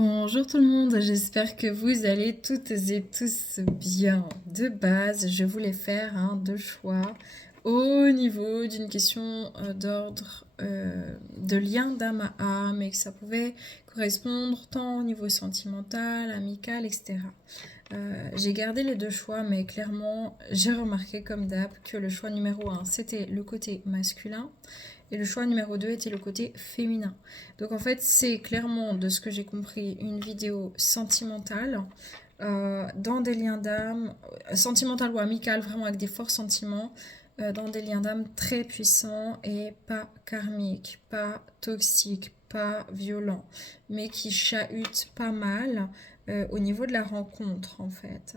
Bonjour tout le monde, j'espère que vous allez toutes et tous bien. De base, je voulais faire deux choix au niveau d'une question d'ordre de lien d'âme à âme et que ça pouvait correspondre tant au niveau sentimental, amical, etc. J'ai gardé les deux choix, mais clairement, j'ai remarqué comme d'hab que le choix numéro un, c'était le côté masculin et le choix numéro 2 était le côté féminin. Donc en fait, c'est clairement, de ce que j'ai compris, une vidéo sentimentale, dans des liens d'âme, sentimentale ou amicale, vraiment avec des forts sentiments, dans des liens d'âme très puissants et pas karmiques, pas toxiques, pas violents, mais qui chahutent pas mal au niveau de la rencontre en fait.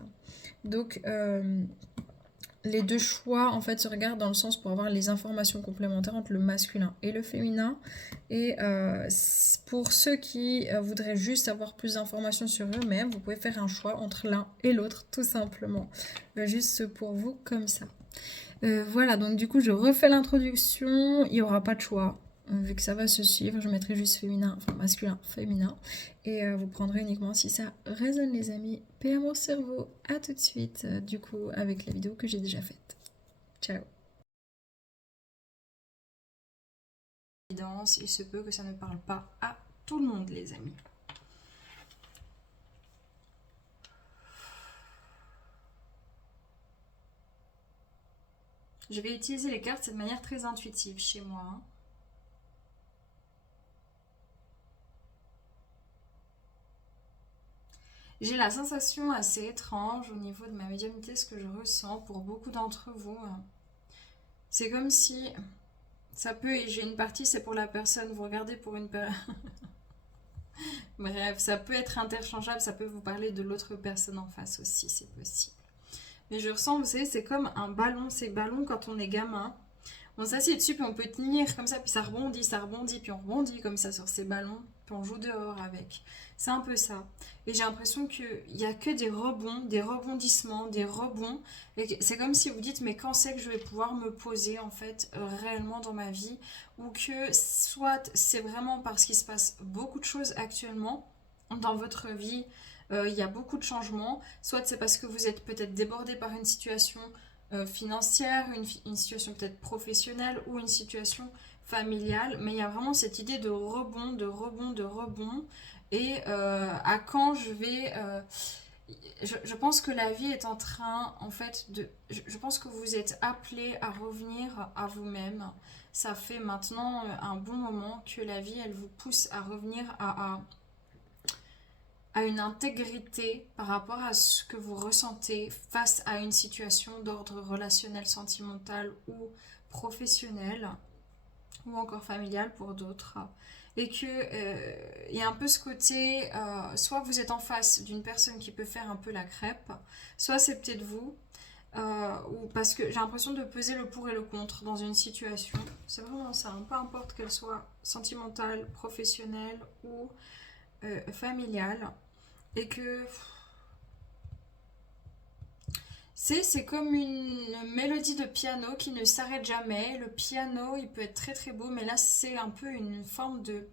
Donc les deux choix en fait se regardent dans le sens pour avoir les informations complémentaires entre le masculin et le féminin. Et pour ceux qui voudraient juste avoir plus d'informations sur eux-mêmes, vous pouvez faire un choix entre l'un et l'autre tout simplement. Juste pour vous comme ça. Voilà, donc du coup je refais l'introduction, il n'y aura pas de choix. Vu que ça va se suivre, je mettrai juste féminin, enfin masculin, féminin. Et vous prendrez uniquement si ça résonne les amis. Paix amour cerveau, à tout de suite du coup avec la vidéo que j'ai déjà faite. Ciao. Il se peut que ça ne parle pas à tout le monde les amis. Je vais utiliser les cartes de manière très intuitive chez moi. J'ai la sensation assez étrange au niveau de ma médiumnité, ce que je ressens pour beaucoup d'entre vous. C'est comme si ça peut, et j'ai une partie, c'est pour la personne, vous regardez pour une personne. Bref, ça peut être interchangeable, ça peut vous parler de l'autre personne en face aussi, c'est possible. Mais je ressens, vous savez, c'est comme un ballon, ces ballons quand on est gamin. On s'assied dessus, puis on peut tenir comme ça, puis ça rebondit, puis on rebondit comme ça sur ces ballons, puis on joue dehors avec. C'est un peu ça. Et j'ai l'impression qu'il n'y a que des rebonds, des rebondissements, des rebonds. Et c'est comme si vous dites, mais quand c'est que je vais pouvoir me poser, en fait, réellement dans ma vie? Ou que soit c'est vraiment parce qu'il se passe beaucoup de choses actuellement dans votre vie, il y a beaucoup de changements, soit c'est parce que vous êtes peut-être débordé par une situation financière, une situation peut-être professionnelle ou une situation familiale, mais il y a vraiment cette idée de rebond, de rebond, de rebond. Et à quand je vais... je pense que la vie est en train, en fait, de... Je pense que vous êtes appelé à revenir à vous-même. Ça fait maintenant un bon moment que la vie, elle vous pousse à revenir à une intégrité par rapport à ce que vous ressentez face à une situation d'ordre relationnel, sentimental ou professionnel ou encore familial pour d'autres. Et que il y a un peu ce côté, soit vous êtes en face d'une personne qui peut faire un peu la crêpe, soit c'est peut-être vous, ou parce que j'ai l'impression de peser le pour et le contre dans une situation. C'est vraiment ça, peu importe qu'elle soit sentimentale, professionnelle ou familiale. Et que c'est comme une mélodie de piano qui ne s'arrête jamais. Le piano, il peut être très très beau, mais là c'est un peu une forme de...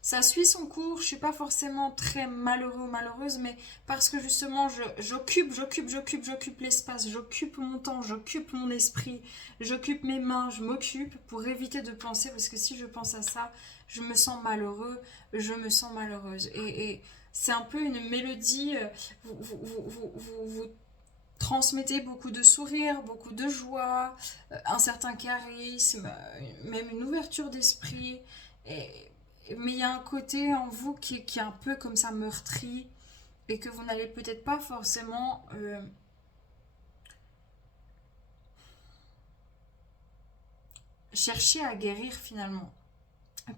Ça suit son cours, je suis pas forcément très malheureux ou malheureuse, mais parce que justement j'occupe l'espace, j'occupe mon temps, j'occupe mon esprit, j'occupe mes mains, je m'occupe pour éviter de penser, parce que si je pense à ça, je me sens malheureux, je me sens malheureuse. Et c'est un peu une mélodie, vous transmettez beaucoup de sourires, beaucoup de joie, un certain charisme, même une ouverture d'esprit. Et, mais il y a un côté en vous qui est un peu comme ça meurtri et que vous n'allez peut-être pas forcément chercher à guérir finalement.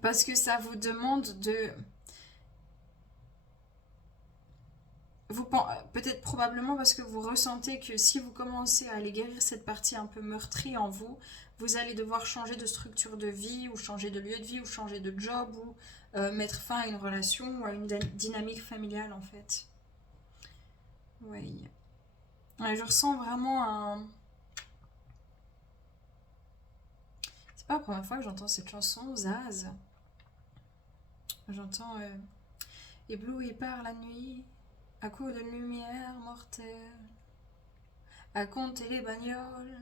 Parce que ça vous demande de... Vous, peut-être probablement parce que vous ressentez que si vous commencez à aller guérir cette partie un peu meurtrie en vous, vous allez devoir changer de structure de vie ou changer de lieu de vie ou changer de job ou mettre fin à une relation ou à une dynamique familiale en fait. Oui. Ouais, je ressens vraiment un... C'est pas la première fois que j'entends cette chanson, Zaz. J'entends... ébloui par la nuit, à coups de lumière mortelle, à compter les bagnoles.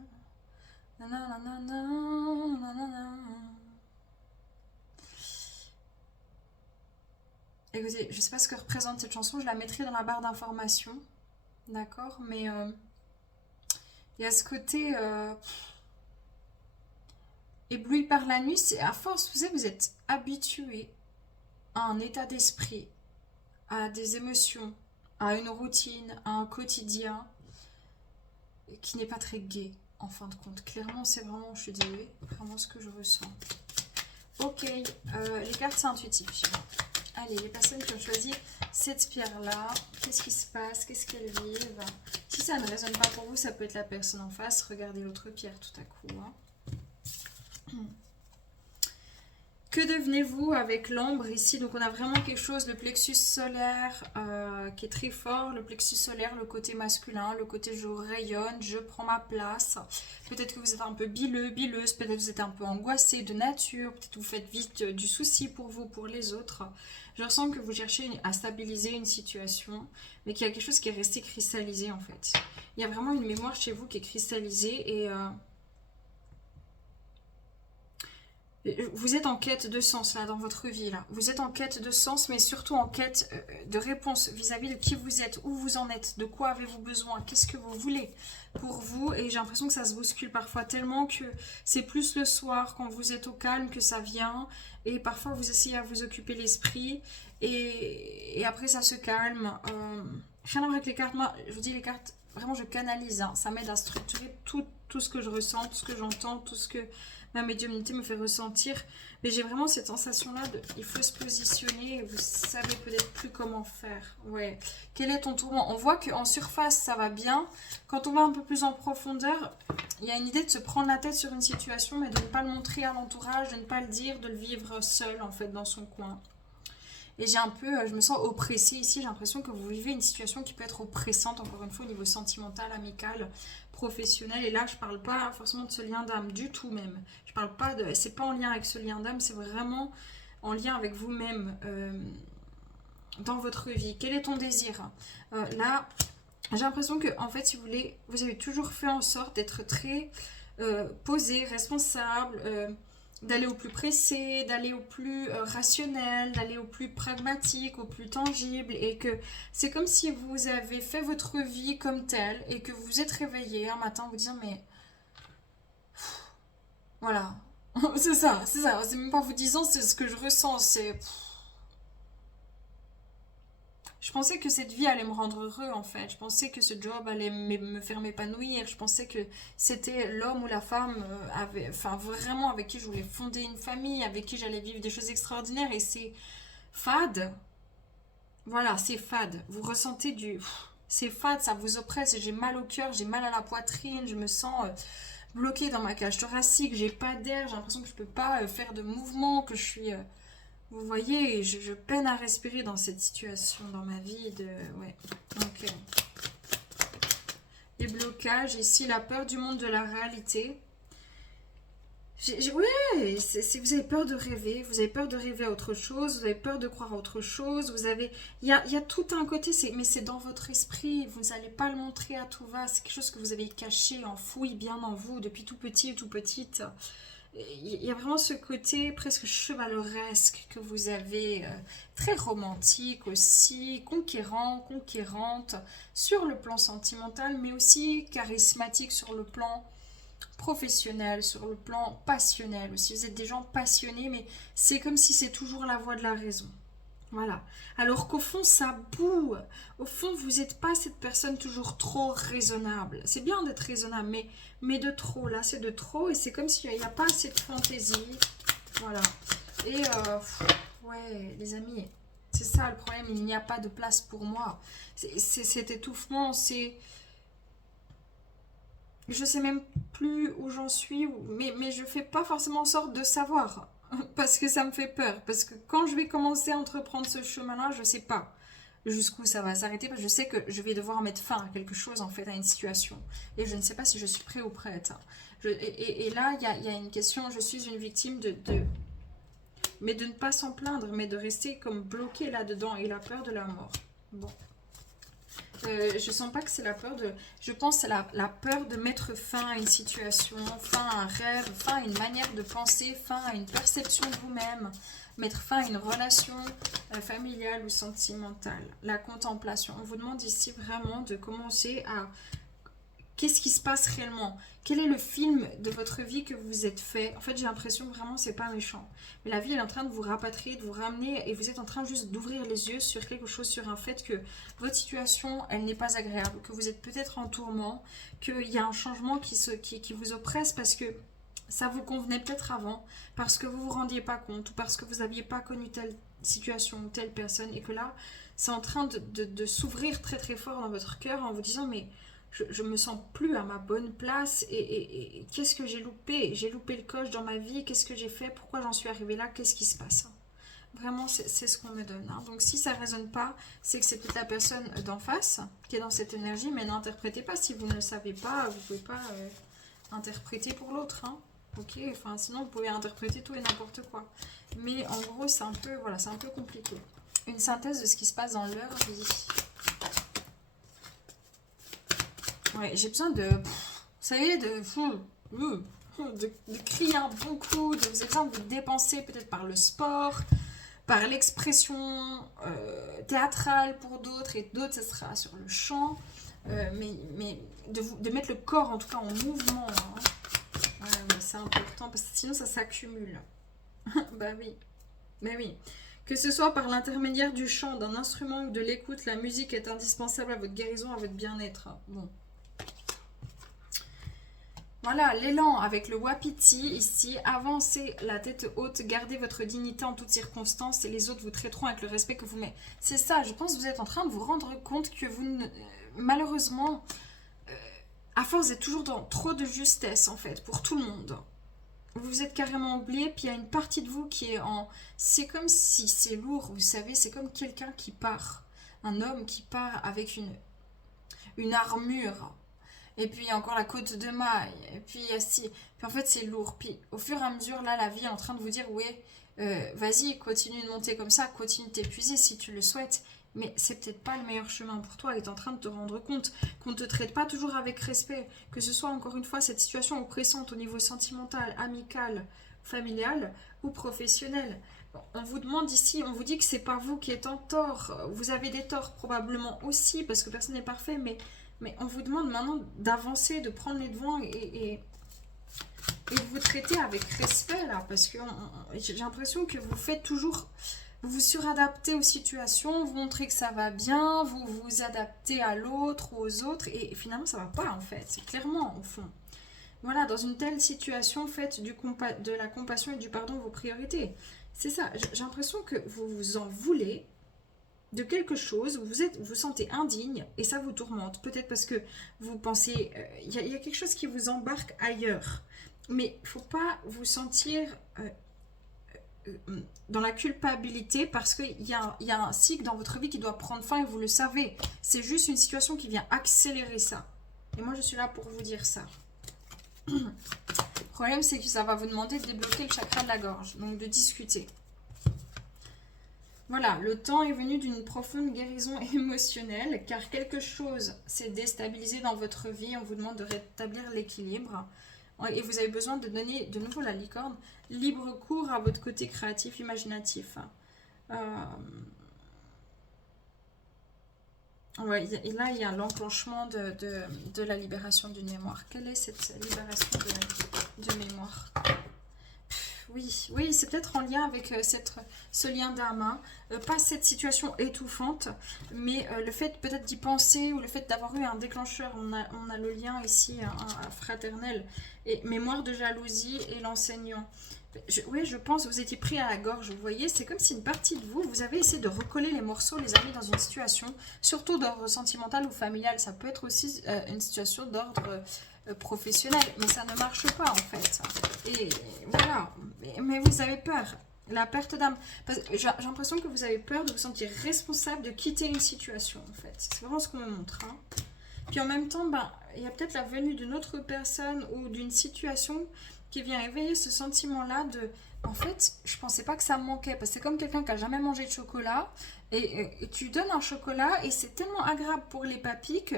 Nanana, nanana. Écoutez, je sais pas ce que représente cette chanson, je la mettrai dans la barre d'informations, d'accord, mais il y a ce côté ébloui par la nuit, c'est à force, vous êtes habitué à un état d'esprit, à des émotions, à une routine, à un quotidien qui n'est pas très gai, en fin de compte. Clairement, c'est vraiment, je suis désolée, vraiment ce que je ressens. Ok, les cartes, c'est intuitif chez moi. Allez, les personnes qui ont choisi cette pierre-là, qu'est-ce qui se passe? Qu'est-ce qu'elles vivent? Si ça ne résonne pas pour vous, ça peut être la personne en face. Regardez l'autre pierre tout à coup. Hein. Que devenez-vous avec l'ombre ici? Donc on a vraiment quelque chose, le plexus solaire qui est très fort. Le plexus solaire, le côté masculin, le côté je rayonne, je prends ma place. Peut-être que vous êtes un peu bileux, bileuse, peut-être que vous êtes un peu angoissé de nature, peut-être que vous faites vite du souci pour vous, pour les autres. Je ressens que vous cherchez à stabiliser une situation, mais qu'il y a quelque chose qui est resté cristallisé en fait. Il y a vraiment une mémoire chez vous qui est cristallisée et... vous êtes en quête de sens là dans votre vie là. Vous êtes en quête de sens mais surtout en quête de réponse vis-à-vis de qui vous êtes, où vous en êtes, de quoi avez-vous besoin, qu'est-ce que vous voulez pour vous. Et j'ai l'impression que ça se bouscule parfois tellement que c'est plus le soir quand vous êtes au calme que ça vient. Et parfois vous essayez à vous occuper l'esprit et après ça se calme. Rien à voir avec les cartes, moi je vous dis les cartes, vraiment je canalise, hein. Ça m'aide à structurer tout ce que je ressens, tout ce que j'entends, tout ce que... ma médiumnité me fait ressentir, mais j'ai vraiment cette sensation là de il faut se positionner et vous savez peut-être plus comment faire. Ouais. Quel est ton tourment? On voit qu'en surface ça va bien, quand on va un peu plus en profondeur, il y a une idée de se prendre la tête sur une situation mais de ne pas le montrer à l'entourage, de ne pas le dire, de le vivre seul en fait dans son coin. Et j'ai un peu, je me sens oppressée ici, j'ai l'impression que vous vivez une situation qui peut être oppressante, encore une fois, au niveau sentimental, amical, professionnel. Et là, je parle pas forcément de ce lien d'âme, du tout même. Je parle pas de, c'est pas en lien avec ce lien d'âme, c'est vraiment en lien avec vous-même, dans votre vie. Quel est ton désir? Là, j'ai l'impression que, en fait, si vous voulez, vous avez toujours fait en sorte d'être très posé, responsable, d'aller au plus pressé, d'aller au plus rationnel, d'aller au plus pragmatique, au plus tangible, et que c'est comme si vous avez fait votre vie comme telle et que vous vous êtes réveillé un matin en vous disant mais voilà, c'est ça, c'est même pas vous disant c'est ce que je ressens, c'est... Je pensais que cette vie allait me rendre heureux en fait. Je pensais que ce job allait me faire m'épanouir. Je pensais que c'était l'homme ou la femme enfin vraiment avec qui je voulais fonder une famille, avec qui j'allais vivre des choses extraordinaires. Et c'est fade. Voilà, c'est fade. Vous ressentez du... C'est fade, ça vous oppresse. J'ai mal au cœur, j'ai mal à la poitrine, je me sens bloquée dans ma cage thoracique, j'ai pas d'air, j'ai l'impression que je peux pas faire de mouvement, que je suis... Vous voyez, je peine à respirer dans cette situation, dans ma vie. Ouais. Ok. Les blocages, ici, la peur du monde de la réalité. Ouais, vous avez peur de rêver, vous avez peur de rêver à autre chose, vous avez peur de croire à autre chose, vous avez... Il y a tout un côté, mais c'est dans votre esprit, vous n'allez pas le montrer à tout va, c'est quelque chose que vous avez caché, enfoui bien en vous depuis tout petit ou tout petite. Il y a vraiment ce côté presque chevaleresque que vous avez, très romantique aussi, conquérant, conquérante, sur le plan sentimental, mais aussi charismatique sur le plan professionnel, sur le plan passionnel aussi. Vous êtes des gens passionnés, mais c'est comme si c'est toujours la voie de la raison. Voilà. Alors qu'au fond, ça boue. Au fond, vous n'êtes pas cette personne toujours trop raisonnable. C'est bien d'être raisonnable, mais de trop. Là, c'est de trop et c'est comme s'il n'y a pas assez de fantaisie. Voilà. Et, ouais, les amis, c'est ça le problème. Il n'y a pas de place pour moi. C'est cet étouffement, c'est... Je sais même plus où j'en suis, mais je fais pas forcément en sorte de savoir. Parce que ça me fait peur. Parce que quand je vais commencer à entreprendre ce chemin-là, je sais pas jusqu'où ça va s'arrêter. Parce que je sais que je vais devoir mettre fin à quelque chose, en fait, à une situation. Et je ne sais pas si je suis prêt ou prête. Et là, il y a une question. Je suis une victime mais de ne pas s'en plaindre, mais de rester comme bloqué là-dedans et la peur de la mort. Bon. Je sens pas que c'est la peur de... Je pense que c'est la peur de mettre fin à une situation, fin à un rêve, fin à une manière de penser, fin à une perception de vous-même, mettre fin à une relation familiale ou sentimentale. La contemplation. On vous demande ici vraiment de commencer à... Qu'est-ce qui se passe réellement? Quel est le film de votre vie que vous vous êtes fait? En fait, j'ai l'impression que vraiment, c'est pas méchant. Mais la vie, elle est en train de vous rapatrier, de vous ramener, et vous êtes en train juste d'ouvrir les yeux sur quelque chose, sur un fait que votre situation, elle n'est pas agréable, que vous êtes peut-être en tourment, qu'il y a un changement qui vous oppresse parce que ça vous convenait peut-être avant, parce que vous ne vous rendiez pas compte, ou parce que vous n'aviez pas connu telle situation, telle personne, et que là, c'est en train de s'ouvrir très très fort dans votre cœur en vous disant, mais... Je me sens plus à ma bonne place et qu'est-ce que j'ai loupé? J'ai loupé le coche dans ma vie, qu'est-ce que j'ai fait? Pourquoi j'en suis arrivée là? Qu'est-ce qui se passe? Vraiment, c'est ce qu'on me donne. Hein. Donc si ça ne résonne pas, c'est que c'est peut-être la personne d'en face qui est dans cette énergie, mais n'interprétez pas. Si vous ne le savez pas, vous ne pouvez pas interpréter pour l'autre. Hein. Ok, enfin, sinon vous pouvez interpréter tout et n'importe quoi. Mais en gros, c'est un peu, voilà, c'est un peu compliqué. Une synthèse de ce qui se passe dans leur vie. Ouais, j'ai besoin de... Vous savez, de crier un bon coup, vous avez besoin de vous dépenser peut-être par le sport, par l'expression théâtrale pour d'autres, et d'autres, ce sera sur le chant. Mais de mettre le corps, en tout cas, en mouvement. Hein. Ouais, c'est important, parce que sinon, ça s'accumule. Bah oui. Mais oui. Que ce soit par l'intermédiaire du chant, d'un instrument ou de l'écoute, la musique est indispensable à votre guérison, à votre bien-être. Bon. Voilà, l'élan avec le wapiti ici, avancez la tête haute, gardez votre dignité en toutes circonstances et les autres vous traiteront avec le respect que vous mettez. C'est ça, je pense que vous êtes en train de vous rendre compte que vous, malheureusement, à force d'être toujours dans trop de justesse en fait, pour tout le monde. Vous vous êtes carrément oublié, puis il y a une partie de vous qui est en... C'est comme si c'est lourd, vous savez, c'est comme quelqu'un qui part, un homme qui part avec une armure. Et puis il y a encore la côte de maille. Et puis Puis en fait c'est lourd. Puis au fur et à mesure, là, la vie est en train de vous dire, ouais, vas-y, continue de monter comme ça, continue de t'épuiser si tu le souhaites. Mais c'est peut-être pas le meilleur chemin pour toi. Et tu es en train de te rendre compte qu'on ne te traite pas toujours avec respect. Que ce soit encore une fois cette situation oppressante au niveau sentimental, amical, familial ou professionnel. Bon, on vous demande ici, on vous dit que c'est pas vous qui êtes en tort. Vous avez des torts probablement aussi parce que personne n'est parfait, mais on vous demande maintenant d'avancer, de prendre les devants et de vous traiter avec respect là, parce que j'ai l'impression que vous faites toujours, vous vous suradaptez aux situations, vous montrez que ça va bien, vous vous adaptez à l'autre ou aux autres, et finalement ça va pas en fait, c'est clairement au fond. Voilà, dans une telle situation, faites de la compassion et du pardon vos priorités. C'est ça, j'ai l'impression que vous vous en voulez de quelque chose, vous vous sentez indigne et ça vous tourmente. Peut-être parce que vous pensez, il y a quelque chose qui vous embarque ailleurs. Mais il ne faut pas vous sentir dans la culpabilité parce qu'il y a un cycle dans votre vie qui doit prendre fin et vous le savez. C'est juste une situation qui vient accélérer ça. Et moi, je suis là pour vous dire ça. Le problème, c'est que ça va vous demander de débloquer le chakra de la gorge, donc de discuter. Voilà, le temps est venu d'une profonde guérison émotionnelle, car quelque chose s'est déstabilisé dans votre vie. On vous demande de rétablir l'équilibre. Et vous avez besoin de donner, de nouveau la licorne, libre cours à votre côté créatif, imaginatif. Ouais, et là, il y a l'enclenchement de la libération d'une mémoire. Quelle est cette libération de mémoire ? Oui, c'est peut-être en lien avec ce lien d'âme. Pas cette situation étouffante, mais le fait peut-être d'y penser ou le fait d'avoir eu un déclencheur. On a le lien ici fraternel. Et mémoire de jalousie et l'enseignant. Je pense que vous étiez pris à la gorge, vous voyez. C'est comme si une partie de vous, vous avez essayé de recoller les morceaux, les amis, dans une situation, surtout d'ordre sentimental ou familial. Ça peut être aussi une situation d'ordre... professionnel, mais ça ne marche pas en fait. Et voilà, mais vous avez peur, la perte d'âme. J'ai l'impression que vous avez peur de vous sentir responsable de quitter une situation en fait. C'est vraiment ce qu'on me montre. Hein. Puis en même temps, il y a peut-être la venue d'une autre personne ou d'une situation qui vient éveiller ce sentiment-là en fait, je pensais pas que ça me manquait. Parce que c'est comme quelqu'un qui a jamais mangé de chocolat. Et tu donnes un chocolat et c'est tellement agréable pour les papilles que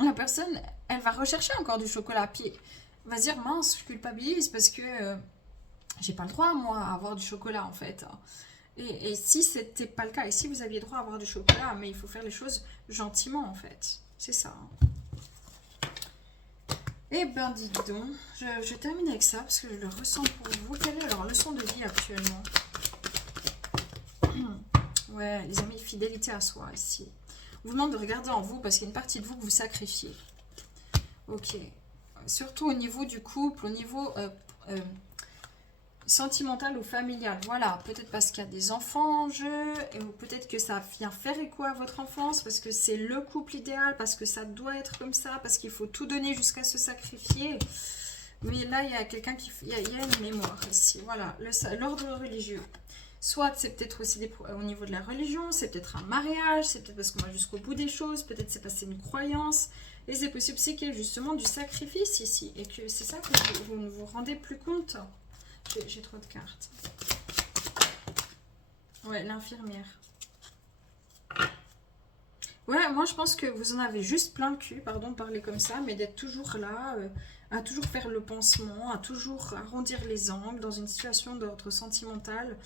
la personne, elle va rechercher encore du chocolat. Puis elle va se dire, mince, je culpabilise parce que j'ai pas le droit, moi, à avoir du chocolat, en fait. Et si c'était pas le cas, et si vous aviez droit à avoir du chocolat, mais il faut faire les choses gentiment, en fait. C'est ça. Eh ben, dis donc, je termine avec ça parce que je le ressens pour vous. Quelle est leur leçon de vie actuellement? Ouais, les amis, fidélité à soi ici. On vous demande de regarder en vous parce qu'il y a une partie de vous que vous sacrifiez. Ok. Surtout au niveau du couple, au niveau sentimental ou familial. Voilà, peut-être parce qu'il y a des enfants en jeu, ou peut-être que ça vient faire écho à votre enfance, parce que c'est le couple idéal, parce que ça doit être comme ça, parce qu'il faut tout donner jusqu'à se sacrifier. Mais là, il y a quelqu'un qui... Il y a une mémoire ici. Voilà, l'ordre religieux. Soit c'est peut-être aussi au niveau de la religion, c'est peut-être un mariage, c'est peut-être parce qu'on va jusqu'au bout des choses, peut-être c'est passé une croyance. Et c'est possible aussi qu'il y ait justement du sacrifice ici. Et que c'est ça que vous ne vous rendez plus compte. J'ai trop de cartes. Ouais, l'infirmière. Ouais, moi je pense que vous en avez juste plein le cul, pardon de parler comme ça, mais d'être toujours là, à toujours faire le pansement, à toujours arrondir les angles dans une situation d'ordre sentimental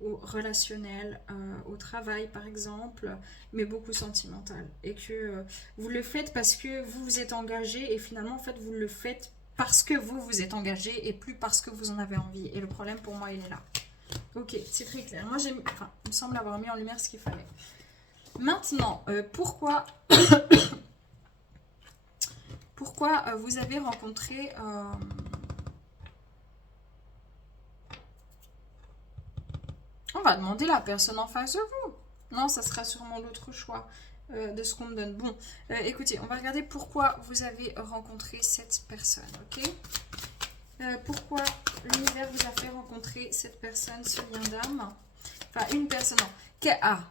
ou relationnel, au travail par exemple, mais beaucoup sentimental. Et que vous le faites parce que vous vous êtes engagé et finalement en fait vous le faites parce que vous vous êtes engagé et plus parce que vous en avez envie. Et le problème pour moi il est là. Ok, c'est très clair. Moi enfin, il me semble avoir mis en lumière ce qu'il fallait. Maintenant, pourquoi vous avez rencontré... On va demander la personne en face de vous. Non, ça sera sûrement l'autre choix de ce qu'on me donne. Bon, écoutez, on va regarder pourquoi vous avez rencontré cette personne, ok? Pourquoi l'univers vous a fait rencontrer cette personne, ce lien d'âme? Enfin, une personne, non. Ah,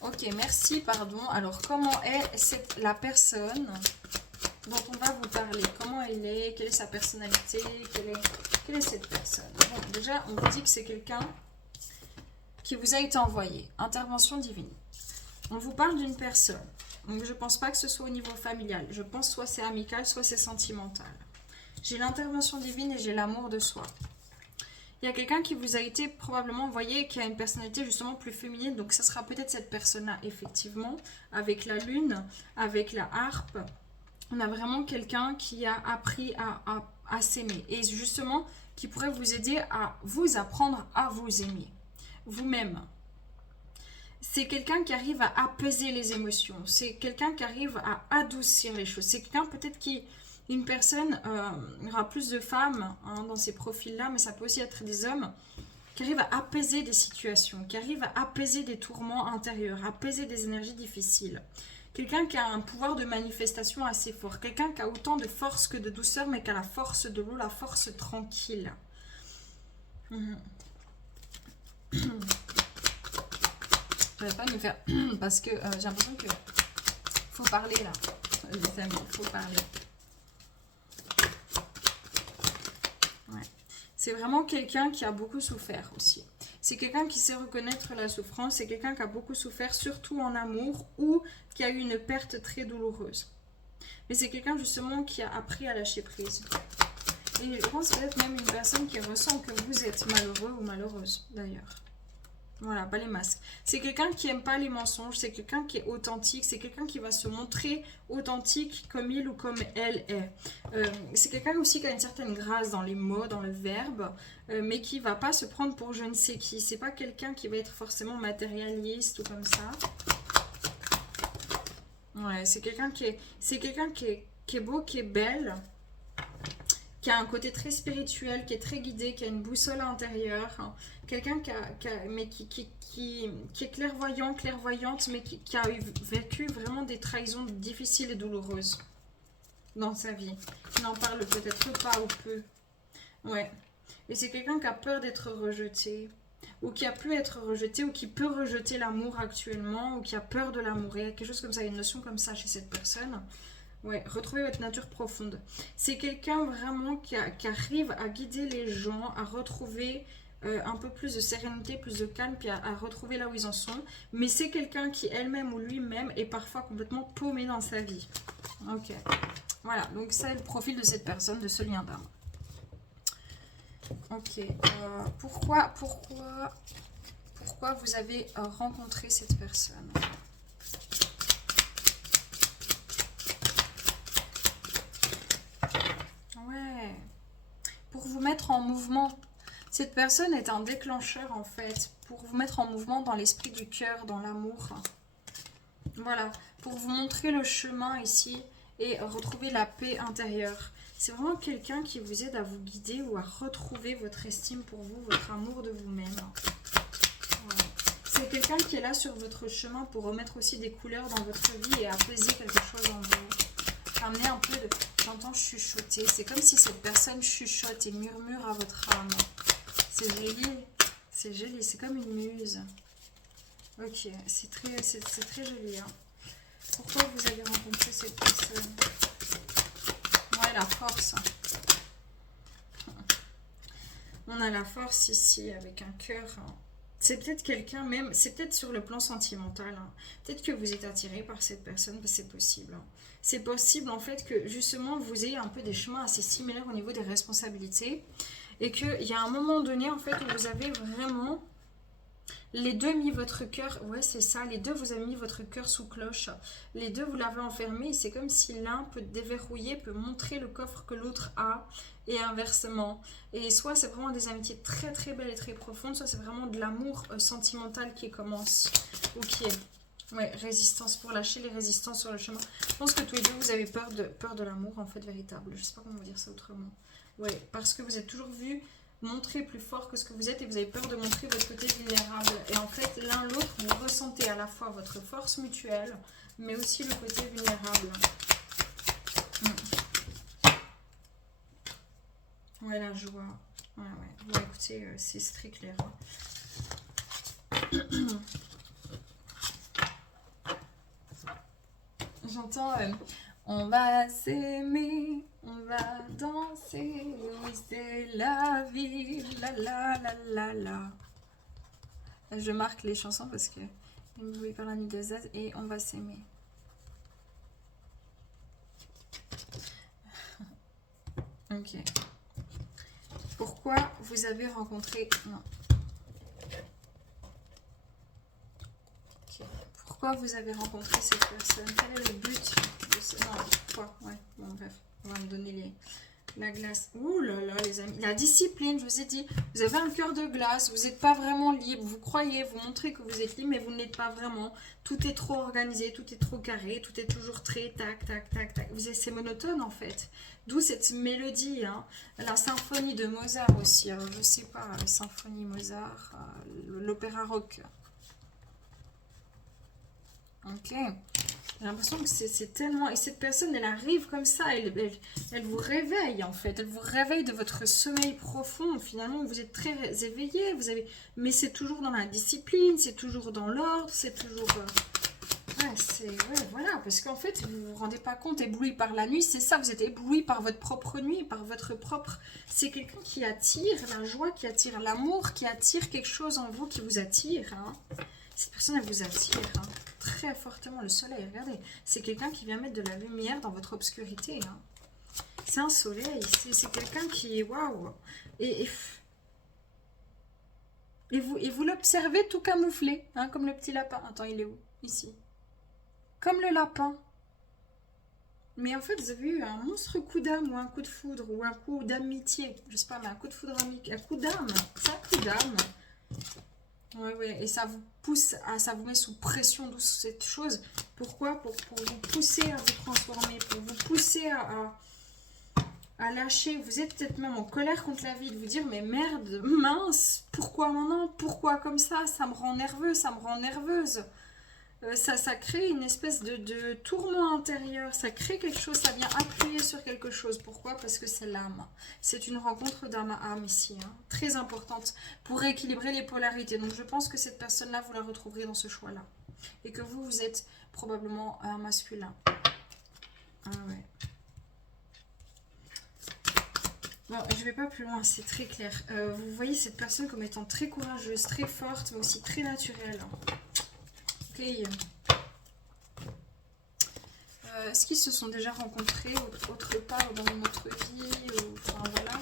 ok, merci, pardon. Alors, comment est la personne dont on va vous parler? Comment elle est? Quelle est sa personnalité? Quelle est cette personne? Bon, déjà, on vous dit que c'est quelqu'un qui vous a été envoyé. Intervention divine. On vous parle d'une personne. Donc, je ne pense pas que ce soit au niveau familial. Je pense soit c'est amical, soit c'est sentimental. J'ai l'intervention divine et j'ai l'amour de soi. Il y a quelqu'un qui vous a été probablement envoyé, qui a une personnalité justement plus féminine. Donc, ça sera peut-être cette personne-là, effectivement, avec la lune, avec la harpe. On a vraiment quelqu'un qui a appris à s'aimer. Et justement, qui pourrait vous aider à vous apprendre à vous aimer. Vous-même. C'est quelqu'un qui arrive à apaiser les émotions. C'est quelqu'un qui arrive à adoucir les choses. C'est quelqu'un peut-être qui... Une personne, il y aura plus de femmes dans ces profils-là, mais ça peut aussi être des hommes qui arrivent à apaiser des situations, qui arrivent à apaiser des tourments intérieurs, apaiser des énergies difficiles. Quelqu'un qui a un pouvoir de manifestation assez fort. Quelqu'un qui a autant de force que de douceur, mais qui a la force de l'eau, la force tranquille. Je vais pas me faire... Parce que j'ai l'impression que faut parler là. Les amis, il faut parler. Ouais. C'est vraiment quelqu'un qui a beaucoup souffert aussi. C'est quelqu'un qui sait reconnaître la souffrance. C'est quelqu'un qui a beaucoup souffert, surtout en amour, ou qui a eu une perte très douloureuse. Mais c'est quelqu'un justement qui a appris à lâcher prise. Et je pense peut-être même une personne qui ressent que vous êtes malheureux ou malheureuse d'ailleurs. Voilà, pas les masques. C'est quelqu'un qui n'aime pas les mensonges, c'est quelqu'un qui est authentique, c'est quelqu'un qui va se montrer authentique comme il ou comme elle est. C'est quelqu'un aussi qui a une certaine grâce dans les mots, dans le verbe, mais qui ne va pas se prendre pour je ne sais qui. C'est pas quelqu'un qui va être forcément matérialiste ou comme ça. Ouais, c'est quelqu'un qui est beau, qui est belle, qui a un côté très spirituel, qui est très guidé, qui a une boussole intérieure, hein. Quelqu'un qui est clairvoyant, clairvoyante, mais qui a vécu vraiment des trahisons difficiles et douloureuses dans sa vie. Il n'en parle peut-être pas ou peu. Ouais. Et c'est quelqu'un qui a peur d'être rejeté, ou qui a pu être rejeté, ou qui peut rejeter l'amour actuellement, ou qui a peur de l'amour. Il y a quelque chose comme ça, une notion comme ça chez cette personne. Ouais, retrouvez votre nature profonde. C'est quelqu'un vraiment qui arrive à guider les gens, à retrouver un peu plus de sérénité, plus de calme, puis à retrouver là où ils en sont. Mais c'est quelqu'un qui elle-même ou lui-même est parfois complètement paumé dans sa vie. Ok. Voilà, donc c'est le profil de cette personne, de ce lien d'âme. Ok. Pourquoi vous avez rencontré cette personne? Ouais. Pour vous mettre en mouvement. Cette personne est un déclencheur en fait. Pour vous mettre en mouvement dans l'esprit du cœur, dans l'amour. Voilà. Pour vous montrer le chemin ici et retrouver la paix intérieure. C'est vraiment quelqu'un qui vous aide à vous guider ou à retrouver votre estime pour vous, votre amour de vous-même. Voilà. C'est quelqu'un qui est là sur votre chemin pour remettre aussi des couleurs dans votre vie et apaiser quelque chose en vous. Amener un peu de... J'entends chuchoter. C'est comme si cette personne chuchote et murmure à votre âme. C'est joli. C'est joli. C'est comme une muse. Ok. C'est très joli. Hein. Pourquoi vous avez rencontré cette personne? Ouais, la force. On a la force ici avec un cœur. C'est peut-être quelqu'un même, c'est peut-être sur le plan sentimental. Hein. Peut-être que vous êtes attiré par cette personne, c'est possible. Hein. C'est possible en fait que justement vous ayez un peu des chemins assez similaires au niveau des responsabilités. Et qu'il y a un moment donné en fait où vous avez vraiment... Les deux mis votre cœur, ouais c'est ça, les deux vous avez mis votre cœur sous cloche. Les deux vous l'avez enfermé et c'est comme si l'un peut déverrouiller, peut montrer le coffre que l'autre a et inversement. Et soit c'est vraiment des amitiés très très belles et très profondes, soit c'est vraiment de l'amour sentimental qui commence ou qui est... Ouais, résistance pour lâcher les résistances sur le chemin. Je pense que tous les deux vous avez peur de l'amour en fait véritable. Je sais pas comment vous dire ça autrement. Ouais, parce que vous êtes toujours vu montrer plus fort que ce que vous êtes et vous avez peur de montrer votre côté vulnérable. Et en fait, l'un l'autre, vous ressentez à la fois votre force mutuelle, mais aussi le côté vulnérable. Ouais, la joie. Ouais. Bon, écoutez, c'est très clair. J'entends... on va s'aimer, on va danser, oui c'est la vie, la la la la la. Je marque les chansons parce que oui par la nuit de Zaz et on va s'aimer. Ok. Pourquoi vous avez rencontré... Non. Okay. Pourquoi vous avez rencontré cette personne? Quel est le but de ce... Non, pourquoi? Ouais, bon bref, on va me donner les... La glace. Ouh là là, les amis. La discipline, je vous ai dit. Vous avez un cœur de glace. Vous n'êtes pas vraiment libre. Vous croyez, vous montrez que vous êtes libre, mais vous ne l'êtes pas vraiment. Tout est trop organisé, tout est trop carré, tout est toujours très tac, tac, tac, tac. C'est monotone en fait. D'où cette mélodie. Hein. La symphonie de Mozart aussi. Alors, je sais pas, la symphonie Mozart, l'opéra rock. Ok. J'ai l'impression que c'est tellement... Et cette personne, elle arrive comme ça, elle vous réveille en fait. Elle vous réveille de votre sommeil profond. Finalement, vous êtes très éveillé. Mais c'est toujours dans la discipline, c'est toujours dans l'ordre, c'est toujours... Ouais, voilà. Parce qu'en fait, vous ne vous rendez pas compte, ébloui par la nuit, c'est ça. Vous êtes ébloui par votre propre nuit, par votre propre... C'est quelqu'un qui attire la joie, qui attire l'amour, qui attire quelque chose en vous, qui vous attire. Hein. Cette personne, elle vous attire. Hein. Très fortement le soleil, regardez, c'est quelqu'un qui vient mettre de la lumière dans votre obscurité. Hein. C'est un soleil, c'est quelqu'un qui est waouh. Et vous l'observez tout camouflé, hein, comme le petit lapin. Attends, il est où? Ici. Comme le lapin. Mais en fait, vous avez eu un monstre coup d'âme ou un coup de foudre ou un coup d'amitié. Je sais pas, mais un coup de foudre amique, un coup d'âme. C'est un coup d'âme. Ouais, et ça vous pousse, ça vous met sous pression de cette chose. Pourquoi? Pour vous pousser à vous transformer, pour vous pousser à lâcher. Vous êtes peut-être même en colère contre la vie, de vous dire, mais merde, mince, pourquoi maintenant? Pourquoi comme ça? Ça me rend nerveux, ça me rend nerveuse. Ça crée une espèce de tourment intérieur, ça crée quelque chose, ça vient appuyer sur quelque chose. Pourquoi? Parce que c'est l'âme. C'est une rencontre d'âme à âme ici, hein, très importante pour rééquilibrer les polarités. Donc je pense que cette personne-là, vous la retrouverez dans ce choix-là. Et que vous êtes probablement un masculin. Ah ouais. Bon, je vais pas plus loin, c'est très clair. Vous voyez cette personne comme étant très courageuse, très forte, mais aussi très naturelle. Ok. Est-ce qu'ils se sont déjà rencontrés autre part dans notre vie ou... Enfin voilà.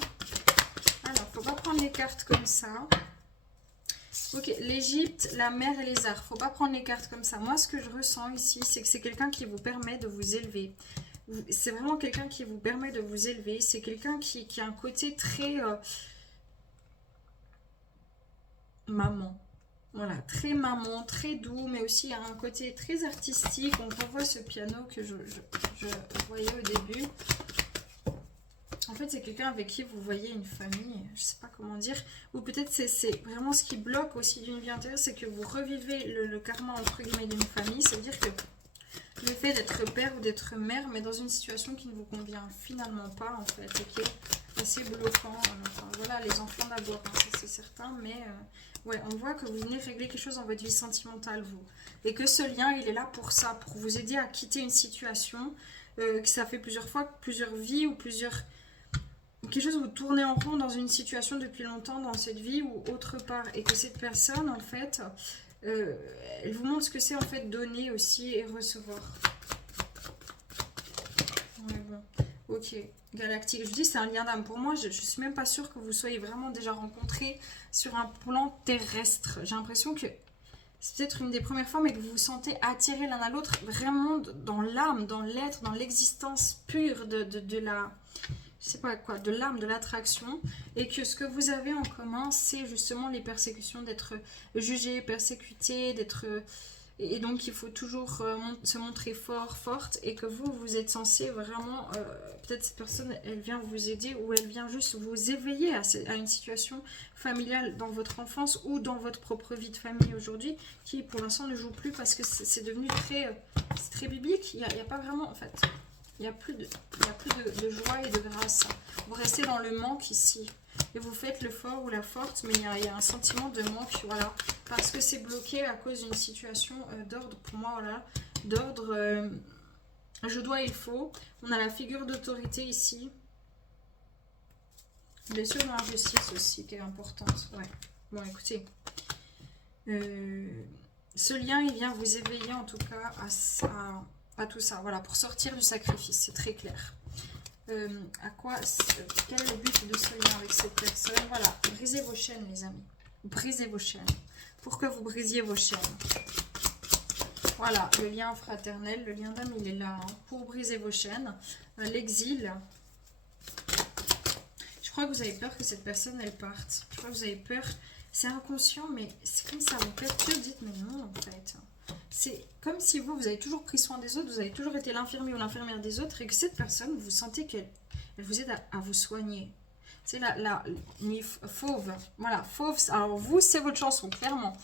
Alors, faut pas prendre les cartes comme ça. Ok, l'Égypte, la mer et les arts. Faut pas prendre les cartes comme ça. Moi, ce que je ressens ici, c'est que c'est quelqu'un qui vous permet de vous élever. C'est vraiment quelqu'un qui vous permet de vous élever. C'est quelqu'un qui a un côté très maman. Voilà, très maman, très doux, mais aussi un côté très artistique. On revoit ce piano que je voyais au début. En fait, c'est quelqu'un avec qui vous voyez une famille, je sais pas comment dire. Ou peut-être c'est vraiment ce qui bloque aussi d'une vie intérieure, c'est que vous revivez le karma entre guillemets d'une famille. Ça veut dire que le fait d'être père ou d'être mère, mais dans une situation qui ne vous convient finalement pas en fait, et qui est assez bloquant. Enfin voilà, les enfants d'abord, hein, ça c'est certain, mais ouais, on voit que vous venez régler quelque chose dans votre vie sentimentale, vous. Et que ce lien, il est là pour ça, pour vous aider à quitter une situation, que ça fait plusieurs fois, plusieurs vies ou plusieurs... quelque chose où vous tournez en rond dans une situation depuis longtemps dans cette vie ou autre part. Et que cette personne, en fait, elle vous montre ce que c'est en fait donner aussi et recevoir. Ouais, bon. Ok, galactique. Je vous dis, c'est un lien d'âme. Pour moi, je suis même pas sûre que vous soyez vraiment déjà rencontrés sur un plan terrestre. J'ai l'impression que c'est peut-être une des premières fois, mais que vous vous sentez attirés l'un à l'autre vraiment dans l'âme, dans l'être, dans l'existence pure de la... je sais pas quoi, de l'âme, de l'attraction, et que ce que vous avez en commun, c'est justement les persécutions, d'être jugé, persécuté, d'être... Et donc il faut toujours se montrer fort, forte, et que vous êtes censé vraiment, peut-être cette personne, elle vient vous aider, ou elle vient juste vous éveiller à une situation familiale dans votre enfance, ou dans votre propre vie de famille aujourd'hui, qui pour l'instant ne joue plus, parce que c'est devenu très, c'est très biblique, il y a pas vraiment, en fait... Il n'y a plus de joie et de grâce. Vous restez dans le manque ici. Et vous faites le fort ou la forte, mais il y a un sentiment de manque, voilà. Parce que c'est bloqué à cause d'une situation d'ordre, pour moi, voilà. D'ordre, je dois, il faut. On a la figure d'autorité ici. Bien sûr, l'injustice aussi, qui est importante. Ouais. Bon, écoutez. Ce lien, il vient vous éveiller, en tout cas, à tout ça, voilà, pour sortir du sacrifice, c'est très clair. Quel est le but de ce lien avec cette personne? Voilà, brisez vos chaînes, les amis. Brisez vos chaînes. Pour que vous brisiez vos chaînes. Voilà, le lien fraternel, le lien d'âme, il est là. Hein, pour briser vos chaînes. L'exil. Je crois que vous avez peur que cette personne, elle parte. Je crois que vous avez peur. C'est inconscient, mais c'est comme ça vous perturbe. Dites, mais non, en fait. C'est comme si vous avez toujours pris soin des autres, vous avez toujours été l'infirmier ou l'infirmière des autres, et que cette personne, vous sentez qu'elle vous aide à vous soigner. C'est la fauve. Voilà, fauve. Alors vous, c'est votre chanson, clairement.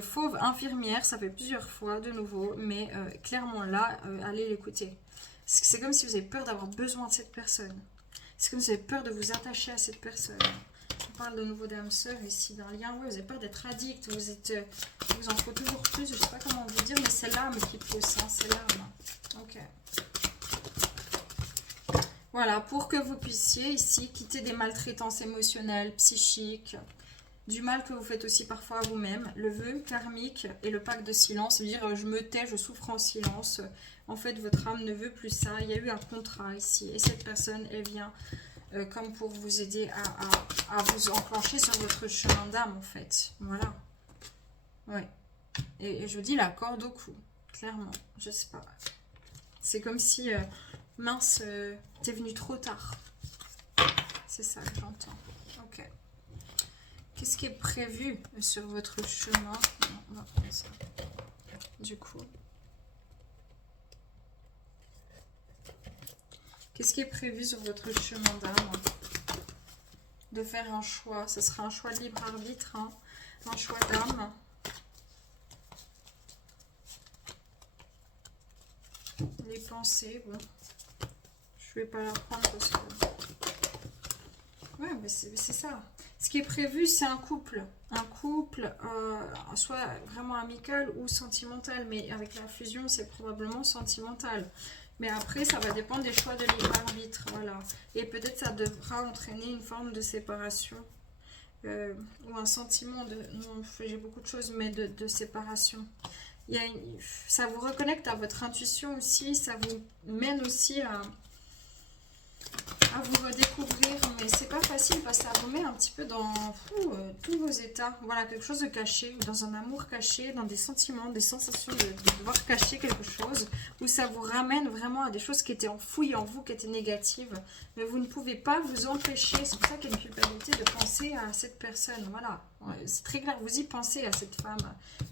Fauve, infirmière, ça fait plusieurs fois de nouveau, mais clairement là, allez l'écouter. C'est comme si vous avez peur d'avoir besoin de cette personne. C'est comme si vous avez peur de vous attacher à cette personne. On parle de nouveau d'âme sœur ici, d'un lien. Ouais, vous avez peur d'être addict, vous en faut toujours plus. Je sais pas comment vous dire, mais c'est l'âme qui pousse, hein, c'est l'âme. Ok. Voilà, pour que vous puissiez ici quitter des maltraitances émotionnelles, psychiques, du mal que vous faites aussi parfois à vous-même, le vœu karmique et le pacte de silence, c'est-à-dire je me tais, je souffre en silence. En fait, votre âme ne veut plus ça. Il y a eu un contrat ici, et cette personne, elle vient comme pour vous aider à vous enclencher sur votre chemin d'âme, en fait. Voilà. Ouais. Et je dis la corde au cou, clairement. Je sais pas. C'est comme si, mince, t'es venu trop tard. C'est ça que j'entends. Ok. Qu'est-ce qui est prévu sur votre chemin? Non, on va prendre ça. Du coup. Qu'est-ce qui est prévu sur votre chemin d'âme? De faire un choix. Ce sera un choix de libre arbitre. Hein. Un choix d'âme. Les pensées, bon. Je vais pas la prendre parce que... Ouais, mais c'est ça. Ce qui est prévu, c'est un couple. Un couple, soit vraiment amical ou sentimental. Mais avec la fusion, c'est probablement sentimental. Mais après, ça va dépendre des choix de libre arbitre, voilà. Et peut-être ça devra entraîner une forme de séparation. Ou un sentiment de... Non, j'ai beaucoup de choses, mais de séparation. Ça vous reconnecte à votre intuition aussi, ça vous mène aussi à vous redécouvrir, mais c'est pas facile parce que ça vous met un petit peu dans tous vos états. Voilà, quelque chose de caché, dans un amour caché, dans des sentiments, des sensations de devoir cacher quelque chose, où ça vous ramène vraiment à des choses qui étaient enfouies en vous, qui étaient négatives, mais vous ne pouvez pas vous empêcher. C'est pour ça qu'il y a une culpabilité de penser à cette personne. Voilà, c'est très clair, vous y pensez à cette femme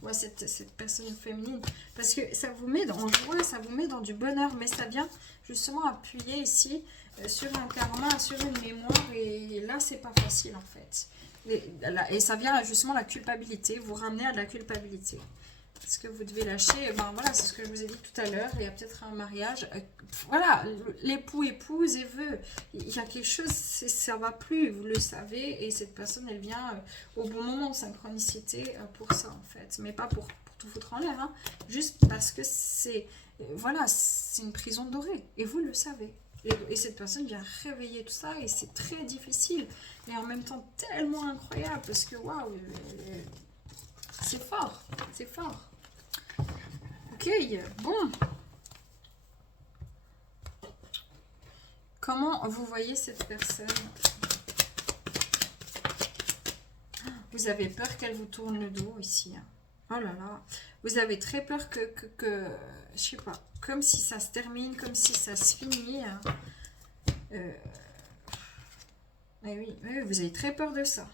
ou à cette personne féminine, parce que ça vous met en joie, ça vous met dans du bonheur, mais ça vient justement appuyer ici sur un karma, sur une mémoire, et là c'est pas facile en fait. Et ça vient justement la culpabilité, vous ramener à de la culpabilité. Ce que vous devez lâcher, ben voilà, c'est ce que je vous ai dit tout à l'heure, il y a peut-être un mariage, voilà, l'époux épouse et veut, il y a quelque chose, ça va plus, vous le savez, et cette personne elle vient au bon moment, synchronicité pour ça en fait, mais pas pour tout foutre en l'air, hein, juste parce que c'est, voilà, c'est une prison dorée, et vous le savez. Et cette personne vient réveiller tout ça et c'est très difficile. Mais en même temps tellement incroyable parce que waouh, c'est fort, c'est fort. Ok, bon. Comment vous voyez cette personne? Vous avez peur qu'elle vous tourne le dos ici. Oh là là. Vous avez très peur que je sais pas, comme si ça se termine, comme si ça se finit. Mais oui, vous avez très peur de ça.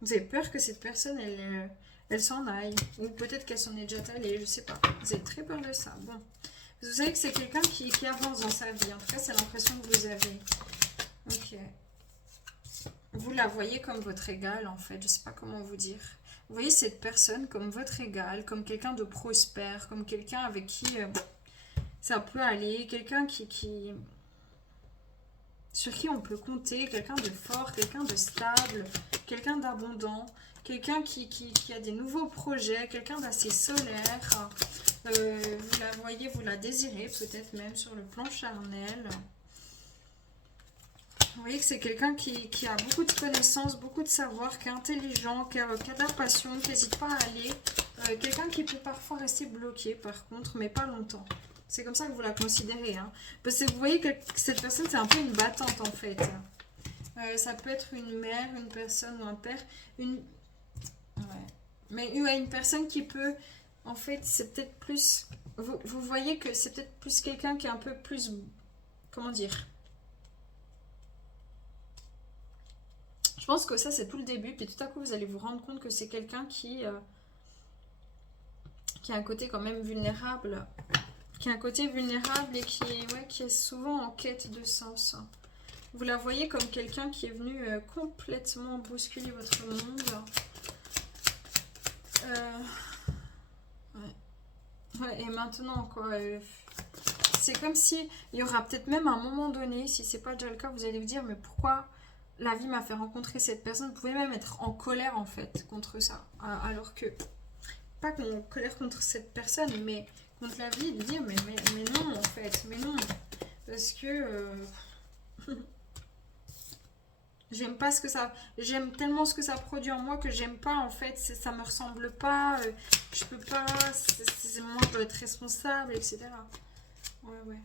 Vous avez peur que cette personne, elle s'en aille. Ou peut-être qu'elle s'en est déjà allée, je sais pas. Vous avez très peur de ça. Bon. Vous savez que c'est quelqu'un qui avance dans sa vie. En tout cas, c'est l'impression que vous avez. Ok. Vous la voyez comme votre égal, en fait. Je sais pas comment vous dire. Vous voyez cette personne comme votre égal, comme quelqu'un de prospère, comme quelqu'un avec qui ça peut aller, quelqu'un sur qui on peut compter, quelqu'un de fort, quelqu'un de stable, quelqu'un d'abondant, quelqu'un qui a des nouveaux projets, quelqu'un d'assez solaire. Vous la voyez, vous la désirez peut-être même sur le plan charnel. Vous voyez que c'est quelqu'un qui a beaucoup de connaissances, beaucoup de savoir, qui est intelligent, qui a de la passion, qui n'hésite pas à aller. Quelqu'un qui peut parfois rester bloqué par contre, mais pas longtemps. C'est comme ça que vous la considérez. Hein. Parce que vous voyez que cette personne, c'est un peu une battante en fait. Ça peut être une mère, une personne ou un père. Ouais. Mais une personne qui peut... En fait, c'est peut-être plus... Vous voyez que c'est peut-être plus quelqu'un qui est un peu plus... Comment dire? Je pense que ça, c'est tout le début. Puis tout à coup, vous allez vous rendre compte que c'est quelqu'un qui a un côté quand même vulnérable. Qui a un côté vulnérable et qui est souvent en quête de sens. Vous la voyez comme quelqu'un qui est venu complètement bousculer votre monde. Ouais, et maintenant, quoi. C'est comme si il y aura peut-être même un moment donné, si c'est pas déjà le cas, vous allez vous dire, mais pourquoi la vie m'a fait rencontrer cette personne? Vous pouvez même être en colère, en fait, contre ça. Alors que, pas en colère contre cette personne, mais contre la vie, de dire, mais non, en fait, mais non. Parce que... j'aime pas ce que ça... J'aime tellement ce que ça produit en moi que j'aime pas, en fait. Ça me ressemble pas. Je peux pas... moi, je dois être responsable, etc. Ouais.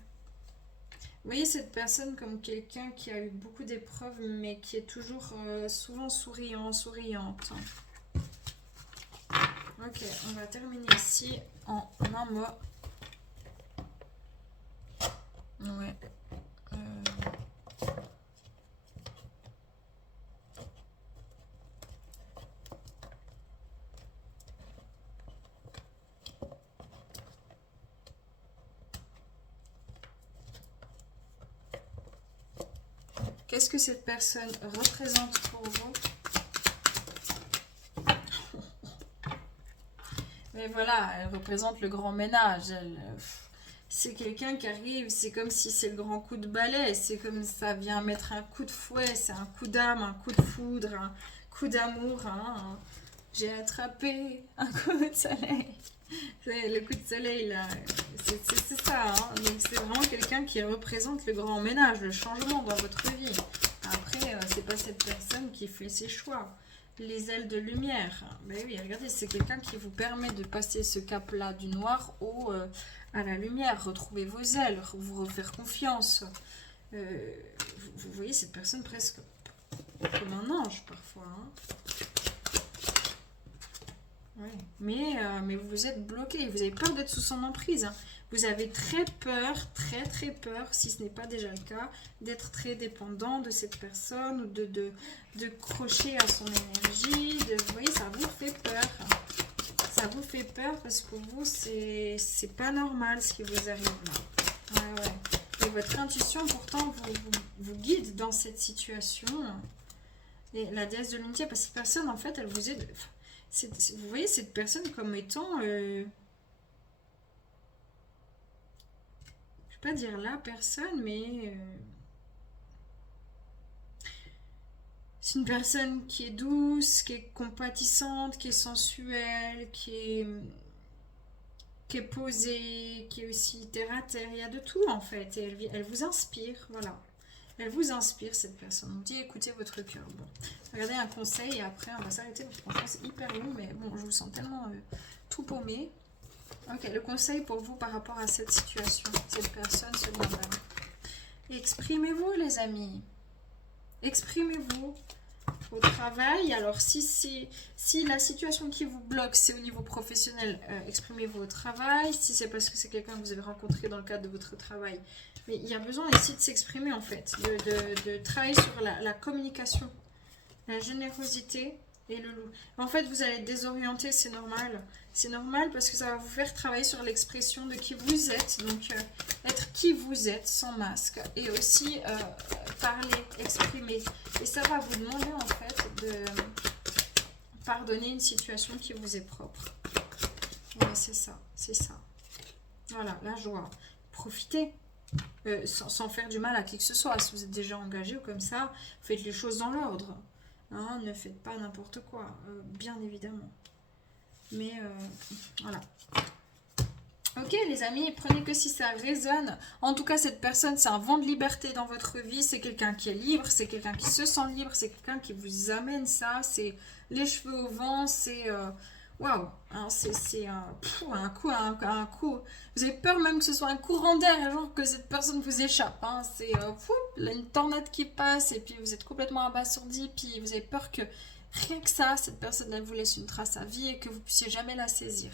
Vous voyez cette personne comme quelqu'un qui a eu beaucoup d'épreuves, mais qui est toujours souvent souriante. Ok, on va terminer ici en un mot. Ouais. Qu'est-ce que cette personne représente pour vous? Mais voilà, elle représente le grand ménage. C'est quelqu'un qui arrive, c'est comme si c'est le grand coup de balai, c'est comme ça vient mettre un coup de fouet, c'est un coup d'âme, un coup de foudre, un coup d'amour. Hein. J'ai attrapé un coup de soleil. Le coup de soleil, là, c'est ça. Hein. Donc, c'est vraiment quelqu'un qui représente le grand ménage, le changement dans votre vie. Après, c'est pas cette personne qui fait ses choix. Les ailes de lumière. Ben oui, regardez, c'est quelqu'un qui vous permet de passer ce cap-là du noir à la lumière. Retrouver vos ailes, vous refaire confiance. Vous voyez cette personne presque comme un ange parfois. Hein. Ouais. Mais vous êtes bloqué, vous avez peur d'être sous son emprise. Hein. Vous avez très très peur, si ce n'est pas déjà le cas, d'être très dépendant de cette personne ou de crocher à son énergie. Vous voyez, ça vous fait peur. Ça vous fait peur parce que vous, c'est pas normal ce qui vous arrive là. Ouais, ouais. Et votre intuition, pourtant, vous guide dans cette situation. Et la déesse de l'unité, parce que cette personne, en fait, elle vous aide. Vous voyez cette personne comme étant, je vais pas dire la personne, mais c'est une personne qui est douce, qui est compatissante, qui est sensuelle, qui est posée, qui est aussi terre à terre. Il y a de tout en fait. Et elle vous inspire, voilà. Elle vous inspire cette personne. On dit écoutez votre cœur. Bon, regardez un conseil et après on va s'arrêter. Franchement c'est hyper long, mais bon, je vous sens tellement tout paumé. Ok, le conseil pour vous par rapport à cette situation, cette personne, ce lien. Exprimez-vous les amis. Exprimez-vous au travail. Alors si la situation qui vous bloque c'est au niveau professionnel, exprimez-vous au travail. Si c'est parce que c'est quelqu'un que vous avez rencontré dans le cadre de votre travail, mais il y a besoin ici de s'exprimer en fait, de travailler sur la communication, la générosité et le loup. En fait vous allez être désorienté, c'est normal. C'est normal parce que ça va vous faire travailler sur l'expression de qui vous êtes. Donc être qui vous êtes sans masque et aussi parler, exprimer. Et ça va vous demander en fait de pardonner une situation qui vous est propre. Oui, c'est ça, c'est ça. Voilà, la joie. Profitez. Sans faire du mal à qui que ce soit. Si vous êtes déjà engagé ou comme ça, faites les choses dans l'ordre. Hein, ne faites pas n'importe quoi, bien évidemment. Mais voilà. Ok les amis, prenez que si ça résonne. En tout cas, cette personne, c'est un vent de liberté dans votre vie. C'est quelqu'un qui est libre, c'est quelqu'un qui se sent libre, c'est quelqu'un qui vous amène ça. C'est les cheveux au vent, c'est... Waouh, hein, c'est un coup. Vous avez peur même que ce soit un courant d'air, genre que cette personne vous échappe. Hein. C'est une tornade qui passe et puis vous êtes complètement abasourdi. Puis vous avez peur que rien que ça, cette personne, elle vous laisse une trace à vie et que vous puissiez jamais la saisir.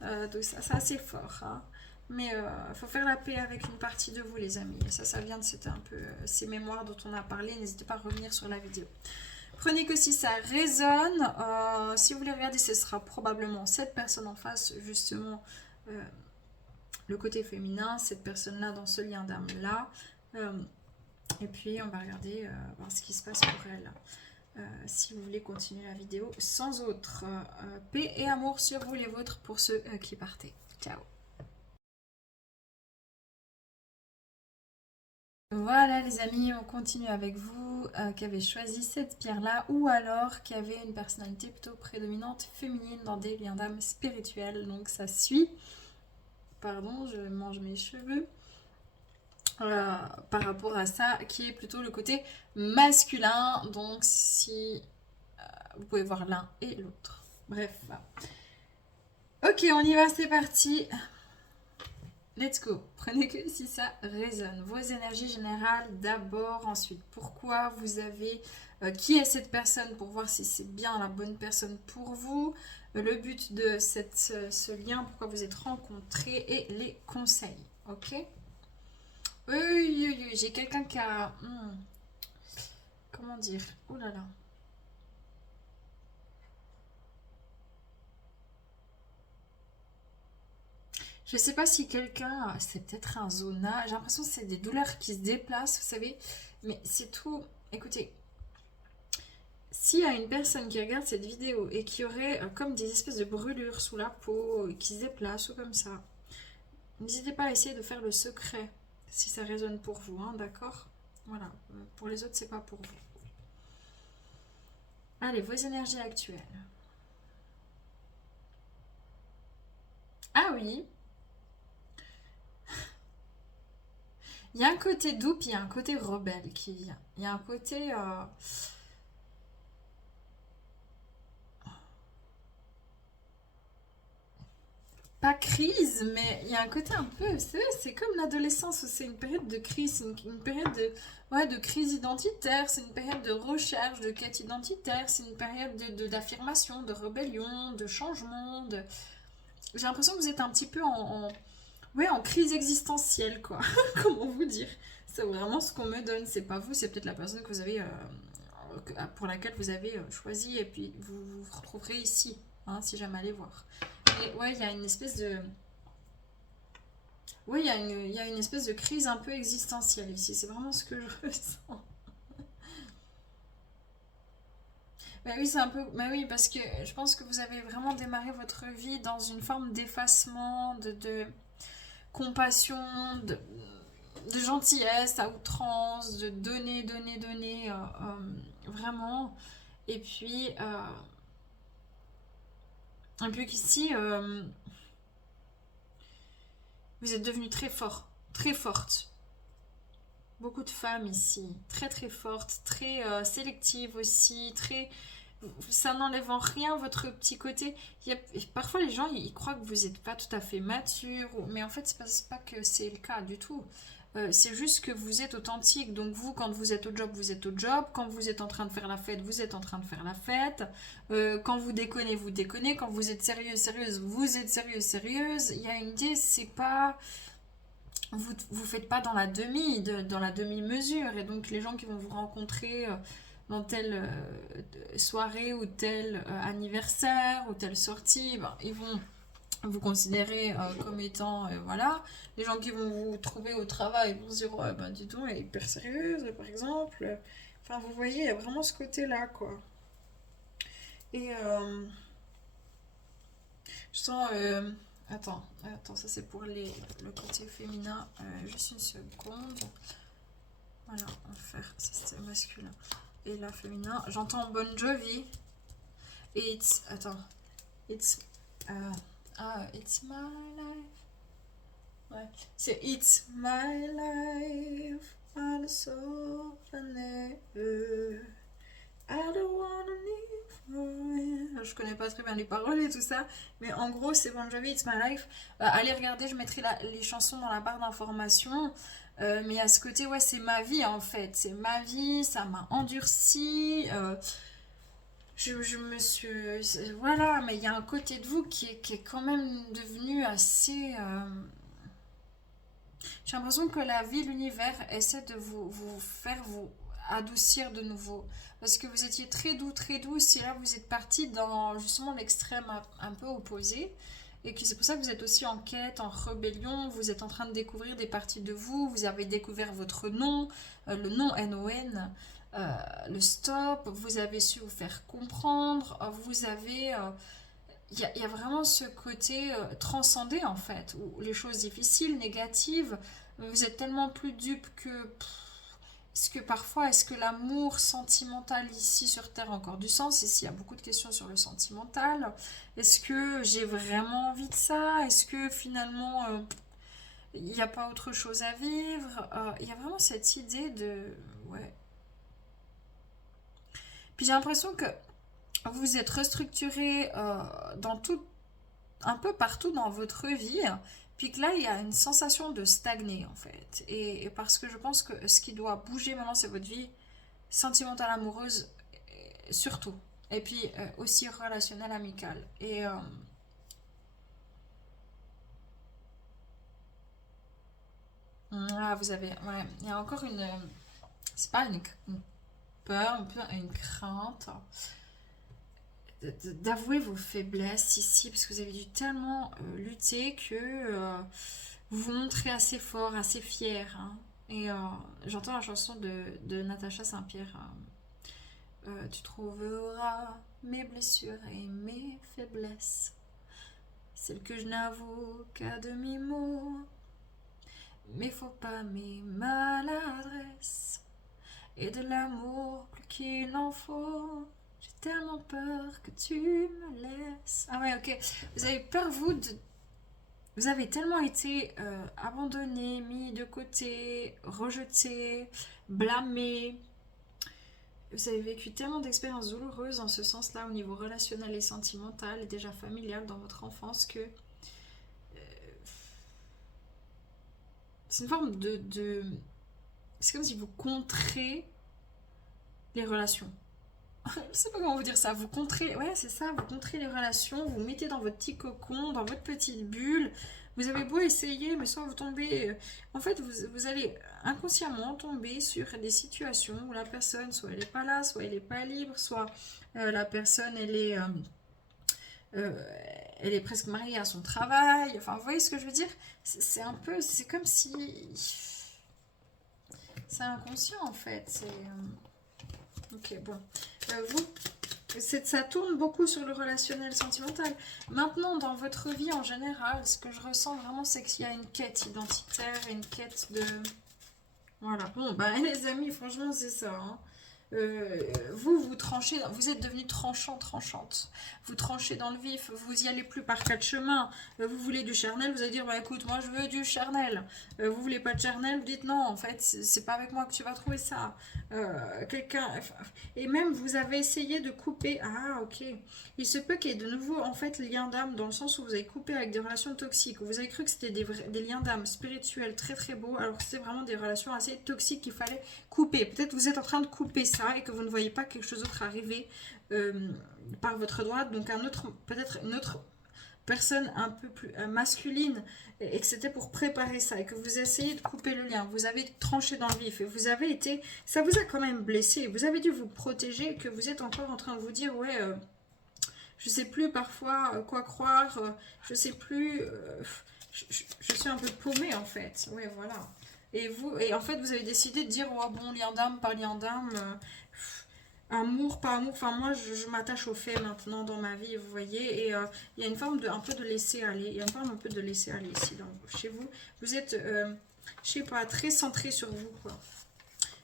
Hein. Donc ça, c'est assez fort. Hein. Mais il faut faire la paix avec une partie de vous, les amis. Et ça vient de ces mémoires dont on a parlé. N'hésitez pas à revenir sur la vidéo. Prenez que si ça résonne. Si vous voulez regarder, ce sera probablement cette personne en face, justement, le côté féminin, cette personne-là dans ce lien d'âme-là. Et puis, on va regarder, voir ce qui se passe pour elle. Si vous voulez continuer la vidéo sans autre. Paix et amour sur vous les vôtres pour ceux qui partaient. Ciao. Voilà les amis, on continue avec vous qui avez choisi cette pierre-là ou alors qui avait une personnalité plutôt prédominante féminine dans des liens d'âme spirituels. Donc ça suit. Pardon, je mange mes cheveux. Par rapport à ça, qui est plutôt le côté masculin. Donc si vous pouvez voir l'un et l'autre. Bref. Ok, on y va, c'est parti. Let's go. Prenez que si ça résonne. Vos énergies générales d'abord, ensuite pourquoi vous avez... qui est cette personne pour voir si c'est bien la bonne personne pour vous. Le but de ce lien, pourquoi vous êtes rencontrés et les conseils. Ok. Oui, j'ai quelqu'un qui a... comment dire. Oh là là. Je sais pas si quelqu'un, c'est peut-être un zona, j'ai l'impression que c'est des douleurs qui se déplacent, vous savez, mais c'est tout. Écoutez, s'il y a une personne qui regarde cette vidéo et qui aurait comme des espèces de brûlures sous la peau, qui se déplacent ou comme ça, n'hésitez pas à essayer de faire le secret, si ça résonne pour vous, hein, d'accord? Voilà, pour les autres, c'est pas pour vous. Allez, vos énergies actuelles. Ah oui, il y a un côté doux, puis il y a un côté rebelle qui vient. Il y a un côté... pas crise, mais il y a un côté un peu, c'est comme l'adolescence, où c'est une période de crise, une période de, ouais, de crise identitaire, c'est une période de recherche, de quête identitaire, c'est une période d'affirmation, de rébellion, de changement. J'ai l'impression que vous êtes un petit peu ouais, en crise existentielle, quoi. Comment vous dire? C'est vraiment ce qu'on me donne, c'est pas vous, c'est peut-être la personne que vous avez, pour laquelle vous avez choisi, et puis vous vous retrouverez ici, hein, si jamais allez voir. Et ouais, il y a une espèce de... Oui, il y a une espèce de crise un peu existentielle ici. C'est vraiment ce que je ressens. Mais oui, c'est un peu... Mais oui, parce que je pense que vous avez vraiment démarré votre vie dans une forme d'effacement, de compassion, de gentillesse à outrance, de donner, donner, donner, vraiment. Et puis, un peu qu'ici, vous êtes devenu très fort, très forte. Beaucoup de femmes ici, très très fortes, très sélectives aussi, très... Ça n'enlève en rien votre petit côté. Parfois les gens ils croient que vous n'êtes pas tout à fait mature, mais en fait c'est pas que c'est le cas du tout. C'est juste que vous êtes authentique. Donc vous, quand vous êtes au job, vous êtes au job. Quand vous êtes en train de faire la fête, vous êtes en train de faire la fête. Quand vous déconnez, vous déconnez. Quand vous êtes sérieuse, sérieuse, vous êtes sérieuse, sérieuse. Il y a une idée, c'est pas vous faites pas dans la demi-mesure. Et donc les gens qui vont vous rencontrer dans telle soirée ou tel anniversaire ou telle sortie, ben, ils vont vous considérer comme étant, voilà. Les gens qui vont vous trouver au travail vont se dire, ouais, ben dis donc, elle est hyper sérieuse, par exemple. Enfin, vous voyez, il y a vraiment ce côté-là, quoi. Et je sens... attends, ça c'est pour le côté féminin. Juste une seconde. Voilà, on va faire, ça c'est masculin. Et là, féminin, j'entends Bon Jovi. Attends, it's, euh, it's my life. Ouais, c'est It's my life, I'm so funny. I don't wanna live. Je connais pas très bien les paroles et tout ça, mais en gros, c'est Bon Jovi, It's My Life. Allez regarder, je mettrai les chansons dans la barre d'informations. Mais à ce côté, ouais, c'est ma vie en fait. C'est ma vie, ça m'a endurci. Je me suis. Voilà, mais il y a un côté de vous qui est quand même devenu assez. J'ai l'impression que la vie, l'univers essaie de vous faire vous adoucir de nouveau. Parce que vous étiez très douce, et là vous êtes parti dans justement l'extrême un peu opposé. Et que c'est pour ça que vous êtes aussi en quête, en rébellion, vous êtes en train de découvrir des parties de vous, vous avez découvert votre nom, le nom N-O-N, le stop, vous avez su vous faire comprendre, vous avez... il y a vraiment ce côté transcendé en fait, où les choses difficiles, négatives, vous êtes tellement plus dupe que... Est-ce que parfois, est-ce que l'amour sentimental ici sur Terre a encore du sens? Ici, il y a beaucoup de questions sur le sentimental. Est-ce que j'ai vraiment envie de ça? Est-ce que finalement, il n'y a pas autre chose à vivre? Il y a vraiment cette idée de... Ouais. Puis j'ai l'impression que vous êtes restructuré dans tout, un peu partout dans votre vie, puis que là, il y a une sensation de stagner, en fait. Et parce que je pense que ce qui doit bouger maintenant, c'est votre vie sentimentale, amoureuse, surtout. Et puis aussi relationnelle, amicale. Et vous avez... Ouais, il y a encore une... c'est pas une peur, un peu une crainte d'avouer vos faiblesses ici, parce que vous avez dû tellement lutter que vous vous montrez assez fort, assez fier, hein. Et j'entends la chanson de Natacha Saint-Pierre. Tu trouveras mes blessures et mes faiblesses, celles que je n'avoue qu'à demi-mot. Mais faut pas mes maladresses et de l'amour plus qu'il en faut. J'ai tellement peur que tu me laisses. Ah ouais, ok. Vous avez peur, vous, Vous avez tellement été abandonné, mis de côté, rejeté, blâmé. Vous avez vécu tellement d'expériences douloureuses en ce sens-là au niveau relationnel et sentimental et déjà familial dans votre enfance que c'est une forme c'est comme si vous contrez les relations. Je sais pas comment vous dire ça. Vous contrez, ouais, c'est ça, vous contrez les relations, vous, vous mettez dans votre petit cocon, dans votre petite bulle. Vous avez beau essayer, mais soit vous tombez. En fait, vous allez inconsciemment tomber sur des situations où la personne, soit elle n'est pas là, soit elle n'est pas libre, soit la personne, euh, elle est presque mariée à son travail. Enfin, vous voyez ce que je veux dire? C'est un peu, c'est comme si. C'est inconscient en fait. Ok, bon. Vous, ça tourne beaucoup sur le relationnel sentimental. Maintenant, dans votre vie en général, ce que je ressens vraiment, c'est qu'il y a une quête identitaire, une quête de... Voilà. Bon, bah les amis, franchement, c'est ça. Hein. Vous tranchez, vous êtes devenu tranchant, tranchante. Vous tranchez dans le vif, vous y allez plus par quatre chemins. Vous voulez du charnel, vous allez dire, bah écoute, moi je veux du charnel. Vous voulez pas de charnel, vous dites non, en fait, c'est pas avec moi que tu vas trouver ça. Quelqu'un, et même vous avez essayé de couper. Ah, ok. Il se peut qu'il y ait de nouveau, en fait, lien d'âme dans le sens où vous avez coupé avec des relations toxiques. Vous avez cru que c'était des liens d'âme spirituels très très beaux, alors que c'était vraiment des relations assez toxiques qu'il fallait couper. Peut-être vous êtes en train de couper ça et que vous ne voyez pas quelque chose d'autre arriver par votre droite. Donc peut-être une autre personne un peu plus masculine et que c'était pour préparer ça et que vous essayez de couper le lien. Vous avez tranché dans le vif et vous avez été... Ça vous a quand même blessé. Vous avez dû vous protéger et que vous êtes encore en train de vous dire ouais... je sais plus parfois quoi croire, je sais plus, je suis un peu paumée en fait, ouais voilà. Et en fait vous avez décidé de dire oh bon lien d'âme pas lien d'âme, amour pas amour, enfin moi je m'attache aux faits maintenant dans ma vie vous voyez et il y a une forme de un peu de laisser aller, il y a une forme un peu de laisser aller ici chez vous, vous êtes je sais pas très centré sur vous quoi.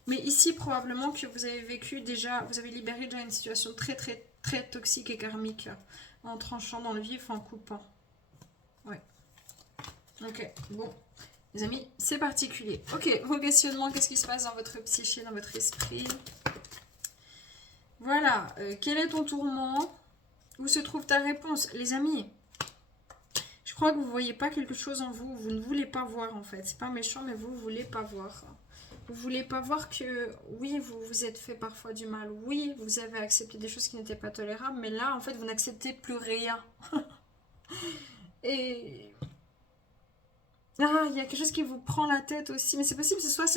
Mais ici, probablement que vous avez vécu déjà, vous avez libéré déjà une situation très très très toxique et karmique en tranchant dans le vif, en coupant. Ouais. Ok, bon. Les amis, c'est particulier. Ok, vos questionnements, qu'est-ce qui se passe dans votre psyché, dans votre esprit? Voilà, quel est ton tourment? Où se trouve ta réponse? Les amis, je crois que vous ne voyez pas quelque chose en vous, vous ne voulez pas voir en fait. C'est pas méchant, mais vous ne voulez pas voir. Vous voulez pas voir que, oui, vous vous êtes fait parfois du mal. Oui, vous avez accepté des choses qui n'étaient pas tolérables. Mais là, en fait, vous n'acceptez plus rien. Et... Ah, il y a quelque chose qui vous prend la tête aussi. Mais c'est possible que ce soit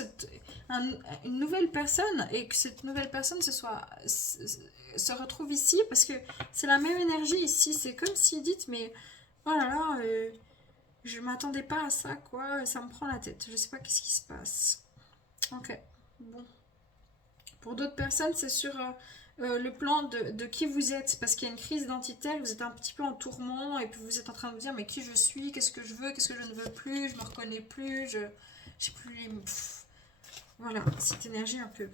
une nouvelle personne. Et que cette nouvelle personne se retrouve ici. Parce que c'est la même énergie ici. C'est comme si dites, mais... Oh là là, je m'attendais pas à ça, quoi. Ça me prend la tête. Je sais pas qu'est-ce qui se passe. Ok, bon. Pour d'autres personnes, c'est sur le plan de qui vous êtes, parce qu'il y a une crise identitaire, vous êtes un petit peu en tourment, et puis vous êtes en train de vous dire, mais qui je suis, qu'est-ce que je veux, qu'est-ce que je ne veux plus, je me reconnais plus, je sais plus les... Voilà, cette énergie un peu...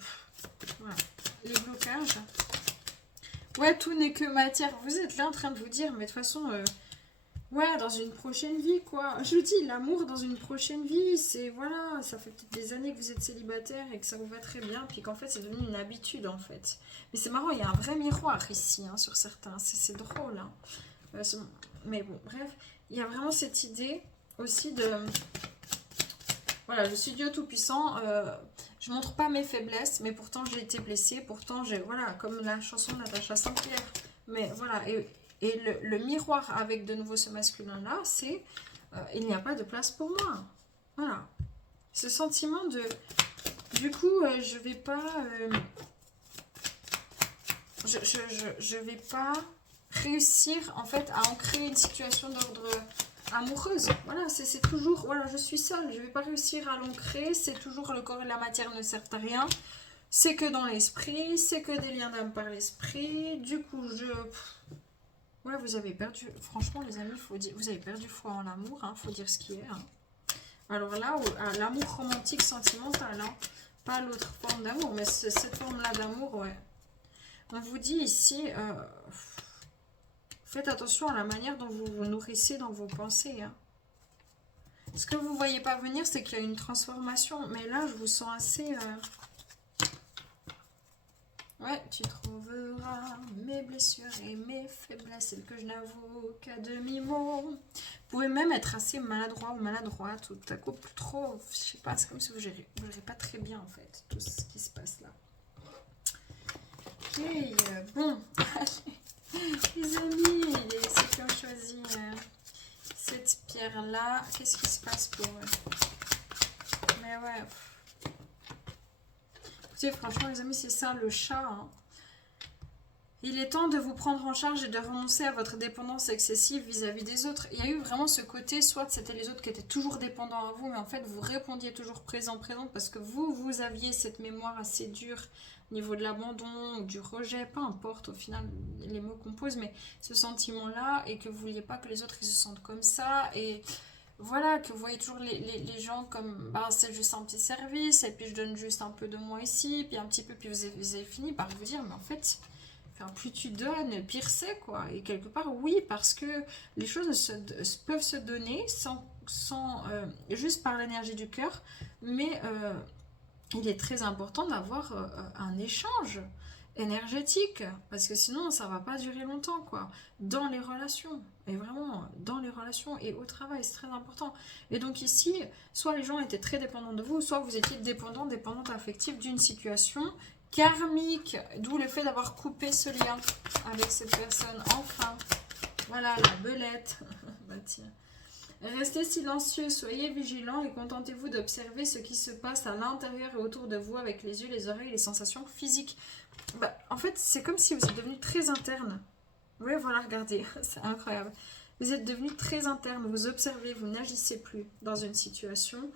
Voilà. Les blocages. Ouais, tout n'est que matière. Vous êtes là en train de vous dire, mais de toute façon... Ouais, dans une prochaine vie, quoi. Je vous dis, l'amour dans une prochaine vie, c'est voilà, ça fait peut-être des années que vous êtes célibataire et que ça vous va très bien, puis qu'en fait, c'est devenu une habitude, en fait. Mais c'est marrant, il y a un vrai miroir ici, hein, sur certains. C'est drôle, hein. Mais bon, bref, il y a vraiment cette idée aussi de... Voilà, je suis Dieu Tout-Puissant, je montre pas mes faiblesses, mais pourtant j'ai été blessée, pourtant j'ai... Voilà, comme la chanson de Natacha Saint-Pierre. Mais voilà, et le miroir avec de nouveau ce masculin-là, c'est il n'y a pas de place pour moi. Voilà. Ce sentiment de... Du coup, je vais pas... je vais pas réussir, en fait, à ancrer une situation d'ordre amoureuse. Voilà, c'est toujours... Voilà, je suis seule. Je vais pas réussir à l'ancrer. C'est toujours le corps et la matière ne servent à rien. C'est que dans l'esprit. C'est que des liens d'âme par l'esprit. Du coup, ouais, vous avez perdu, franchement les amis, faut dire, vous avez perdu foi en l'amour, hein, faut dire ce qui est. Hein. Alors là, l'amour romantique, sentimental, hein, pas l'autre forme d'amour, mais cette forme-là d'amour, ouais. On vous dit ici, faites attention à la manière dont vous vous nourrissez dans vos pensées. Hein. Ce que vous ne voyez pas venir, c'est qu'il y a une transformation. Mais là, je vous sens assez... Ouais, tu trouveras mes blessures et mes faiblesses, celles que je n'avoue qu'à demi-mot. Vous pouvez même être assez maladroit ou maladroite, ou tout à coup plus trop, je sais pas, c'est comme si vous gérez pas très bien en fait, tout ce qui se passe là. Ok, bon, les amis, ceux qui ont choisi cette pierre-là, qu'est-ce qui se passe pour eux? Mais ouais... Écoutez, franchement, les amis, c'est ça, le chat. Hein. Il est temps de vous prendre en charge et de renoncer à votre dépendance excessive vis-à-vis des autres. Il y a eu vraiment ce côté, soit c'était les autres qui étaient toujours dépendants à vous, mais en fait, vous répondiez toujours présente, parce que vous aviez cette mémoire assez dure au niveau de l'abandon, du rejet, peu importe, au final, les mots qu'on pose, mais ce sentiment-là, et que vous ne vouliez pas que les autres ils se sentent comme ça, et... Voilà, que vous voyez toujours les gens comme, bah, c'est juste un petit service, et puis je donne juste un peu de moi ici, puis un petit peu, puis vous avez fini par vous dire, mais en fait, enfin, plus tu donnes, pire c'est, quoi. Et quelque part, oui, parce que les choses peuvent se donner sans juste par l'énergie du cœur, mais il est très important d'avoir un échange énergétique, parce que sinon ça va pas durer longtemps, quoi, dans les relations, et vraiment dans les relations et au travail, c'est très important. Et donc ici, soit les gens étaient très dépendants de vous, soit vous étiez dépendante affective d'une situation karmique, d'où le fait d'avoir coupé ce lien avec cette personne. Enfin, voilà la belette. Bah, tiens. Restez silencieux, soyez vigilants et contentez-vous d'observer ce qui se passe à l'intérieur et autour de vous avec les yeux, les oreilles et les sensations physiques. Bah, en fait, c'est comme si vous êtes devenu très interne. Oui, voilà, regardez, c'est incroyable. Vous êtes devenu très interne, vous observez, vous n'agissez plus dans une situation.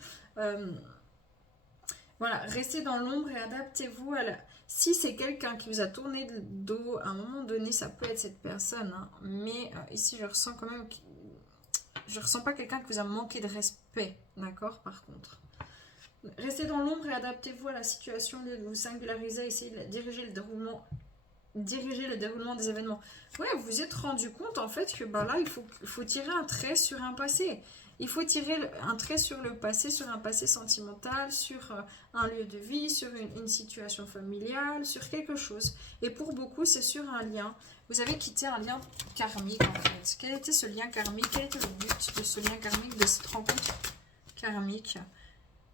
Voilà, restez dans l'ombre et adaptez-vous à la... Si c'est quelqu'un qui vous a tourné le dos, à un moment donné, ça peut être cette personne. Hein, mais ici, je ressens quand même... Je ressens pas quelqu'un qui vous a manqué de respect, d'accord, par contre. Restez dans l'ombre et adaptez-vous à la situation, au lieu de vous singulariser, essayez de diriger le déroulement des événements. Ouais, vous vous êtes rendu compte en fait que bah là, il faut tirer un trait sur un passé. Il faut tirer un trait sur le passé, sur un passé sentimental, sur un lieu de vie, sur une situation familiale, sur quelque chose. Et pour beaucoup, c'est sur un lien. Vous avez quitté un lien karmique en fait. Quel était ce lien karmique? Quel était le but de ce lien karmique, de cette rencontre karmique?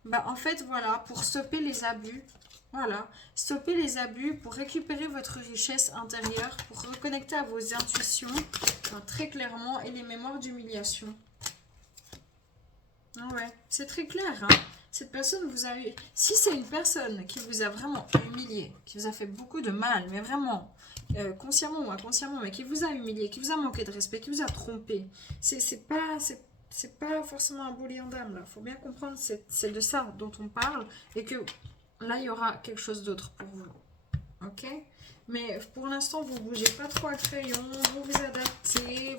Bah en fait, voilà, pour stopper les abus. Voilà, stopper les abus pour récupérer votre richesse intérieure, pour reconnecter à vos intuitions, très clairement, et les mémoires d'humiliation. Ouais, c'est très clair. Hein. Cette personne vous a eu... Si c'est une personne qui vous a vraiment humilié, qui vous a fait beaucoup de mal, mais vraiment, consciemment ou inconsciemment, mais qui vous a humilié, qui vous a manqué de respect, qui vous a trompé, c'est pas forcément un beau lien d'âme, là. Il faut bien comprendre, c'est de ça dont on parle, et que là, il y aura quelque chose d'autre pour vous. Ok? Mais pour l'instant, vous ne bougez pas trop à crayon, vous vous adaptez,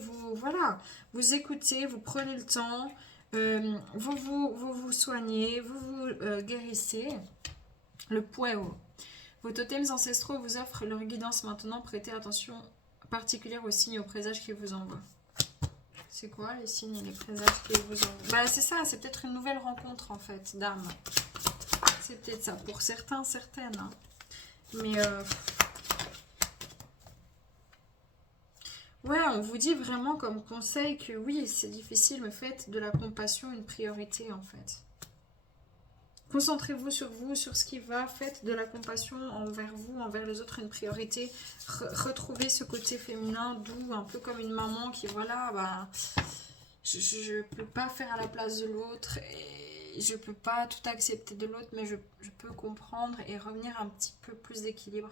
vous écoutez, vous prenez le temps... vous soignez, vous guérissez. Le Pueo. Vos totems ancestraux vous offrent leur guidance maintenant. Prêtez attention particulière aux signes et aux présages qu'ils vous envoient. C'est quoi les signes et les présages qu'ils vous envoient? Bah c'est ça, c'est peut-être une nouvelle rencontre en fait, d'âme. C'est peut-être ça, pour certains, certaines. Hein. Mais ouais, on vous dit vraiment comme conseil que oui, c'est difficile, mais faites de la compassion une priorité en fait. Concentrez-vous, sur ce qui va, faites de la compassion envers vous, envers les autres une priorité. Retrouvez ce côté féminin doux, un peu comme une maman qui, voilà, bah, je ne peux pas faire à la place de l'autre, et je ne peux pas tout accepter de l'autre, mais je peux comprendre et revenir un petit peu plus d'équilibre.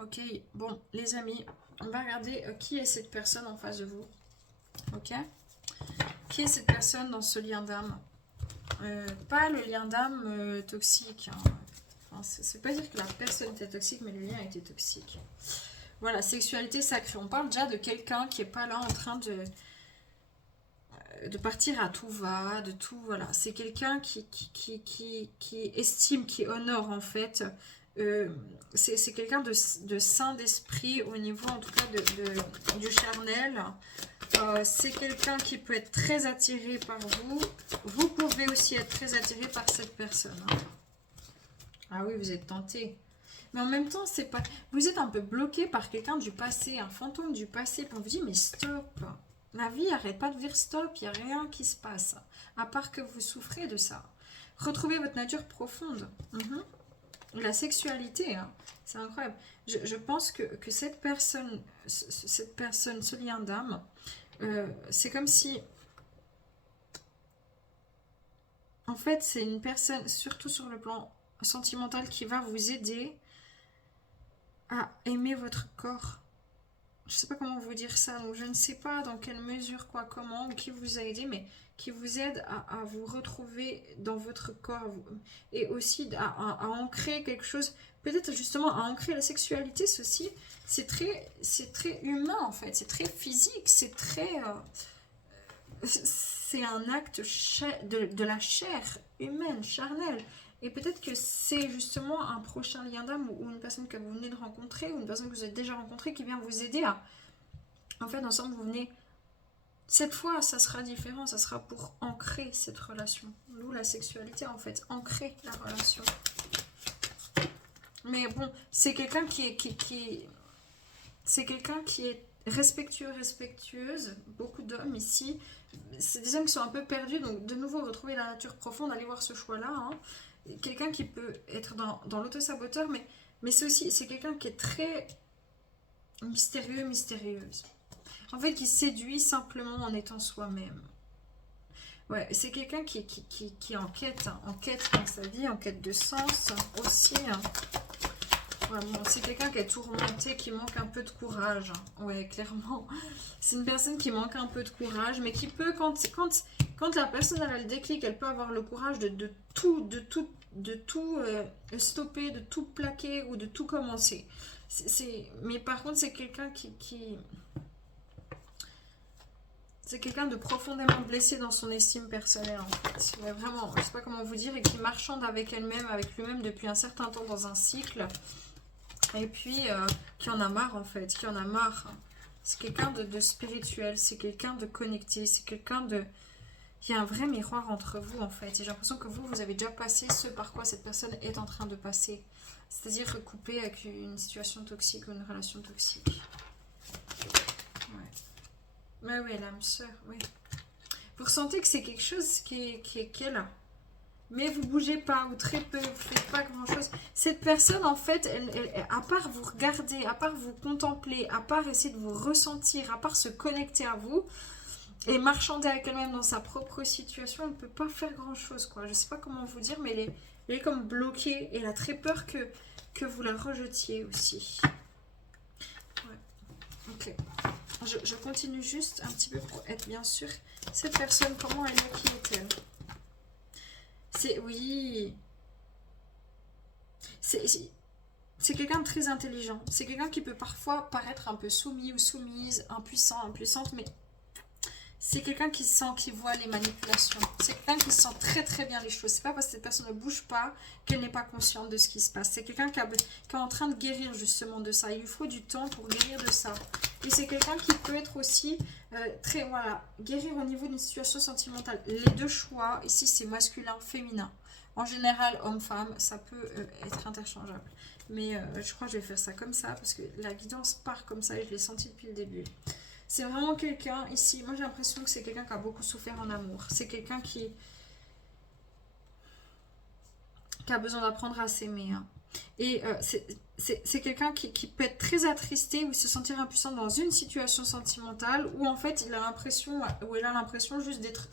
Ok, bon, les amis, on va regarder qui est cette personne en face de vous. Ok? Qui est cette personne dans ce lien d'âme? Pas le lien d'âme toxique. Hein. Enfin, c'est pas dire que la personne était toxique, mais le lien était toxique. Voilà, sexualité sacrée. On parle déjà de quelqu'un qui est pas là en train de partir à tout va, de tout, voilà. C'est quelqu'un qui estime, qui honore en fait. C'est quelqu'un de sain d'esprit au niveau en tout cas du charnel. C'est quelqu'un qui peut être très attiré par vous. Vous pouvez aussi être très attiré par cette personne. Hein. Ah oui, vous êtes tenté. Mais en même temps, c'est pas. Vous êtes un peu bloqué par quelqu'un du passé, un fantôme du passé. Puis on vous dit, mais stop. La vie arrête pas de dire stop, il n'y a rien qui se passe. À part que vous souffrez de ça. Retrouvez votre nature profonde. La sexualité, hein, c'est incroyable. Je pense que cette personne, ce lien d'âme, c'est comme si... En fait, c'est une personne, surtout sur le plan sentimental, qui va vous aider à aimer votre corps. Je ne sais pas comment vous dire ça, donc je ne sais pas dans quelle mesure, quoi, comment, ou qui vous a aidé, mais qui vous aide à vous retrouver dans votre corps et aussi à ancrer quelque chose, peut-être justement à ancrer la sexualité, ceci, c'est très humain en fait, c'est très physique, c'est un acte de la chair humaine, charnelle. Et peut-être que c'est justement un prochain lien d'âme ou une personne que vous venez de rencontrer ou une personne que vous avez déjà rencontrée qui vient vous aider à... En fait, ensemble, vous venez... Cette fois, ça sera différent, ça sera pour ancrer cette relation. D'où la sexualité, en fait, ancrer la relation. Mais bon, c'est quelqu'un c'est quelqu'un qui est respectueux, respectueuse. Beaucoup d'hommes ici. C'est des hommes qui sont un peu perdus, donc de nouveau, retrouver la nature profonde, allez voir ce choix-là. Hein. Quelqu'un qui peut être dans l'auto-saboteur, mais c'est quelqu'un qui est très mystérieux, mystérieuse. En fait, qui séduit simplement en étant soi-même. Ouais, c'est quelqu'un qui est en quête dans sa vie, en quête de sens aussi. Hein. Ouais, bon, c'est quelqu'un qui est tourmenté, qui manque un peu de courage. Ouais, clairement. C'est une personne qui manque un peu de courage, mais qui peut, quand la personne a le déclic, elle peut avoir le courage de tout stopper, de tout plaquer ou de tout commencer. Mais par contre, c'est quelqu'un c'est quelqu'un de profondément blessé dans son estime personnelle, en fait. Mais vraiment, je ne sais pas comment vous dire, et qui marchande avec elle-même, avec lui-même depuis un certain temps dans un cycle. Et puis, qui en a marre, en fait, qui en a marre. C'est quelqu'un de spirituel, c'est quelqu'un de connecté, c'est quelqu'un de... Il y a un vrai miroir entre vous, en fait. Et j'ai l'impression que vous avez déjà passé ce par quoi cette personne est en train de passer. C'est-à-dire coupé avec une situation toxique ou une relation toxique. Ouais. Mais oui, l'âme sœur, oui. Vous ressentez que c'est quelque chose qui est là. Mais vous bougez pas, ou très peu, vous faites pas grand chose. Cette personne, en fait, à part vous regarder, à part vous contempler, à part essayer de vous ressentir, à part se connecter à vous, et marchander avec elle-même dans sa propre situation, elle ne peut pas faire grand chose, quoi. Je sais pas comment vous dire, mais elle est comme bloquée, et elle a très peur que vous la rejetiez aussi. Ouais. Ok. Je continue juste un petit peu pour être bien sûr. Cette personne, comment elle est, qui est-elle? Oui. C'est quelqu'un de très intelligent. C'est quelqu'un qui peut parfois paraître un peu soumis ou soumise, impuissant, impuissante, mais c'est quelqu'un qui sent, qui voit les manipulations. C'est quelqu'un qui sent très très bien les choses. C'est pas parce que cette personne ne bouge pas qu'elle n'est pas consciente de ce qui se passe. C'est quelqu'un qui est en train de guérir justement de ça. Il lui faut du temps pour guérir de ça. Et c'est quelqu'un qui peut être aussi guérir au niveau d'une situation sentimentale. Les deux choix, ici c'est masculin, féminin. En général, homme-femme, ça peut être interchangeable. Mais je crois que je vais faire ça comme ça parce que la guidance part comme ça et je l'ai senti depuis le début. C'est vraiment quelqu'un ici, moi j'ai l'impression que c'est quelqu'un qui a beaucoup souffert en amour. C'est quelqu'un qui a besoin d'apprendre à s'aimer. Hein. Et c'est quelqu'un qui peut être très attristé ou se sentir impuissant dans une situation sentimentale où en fait elle a l'impression juste d'être...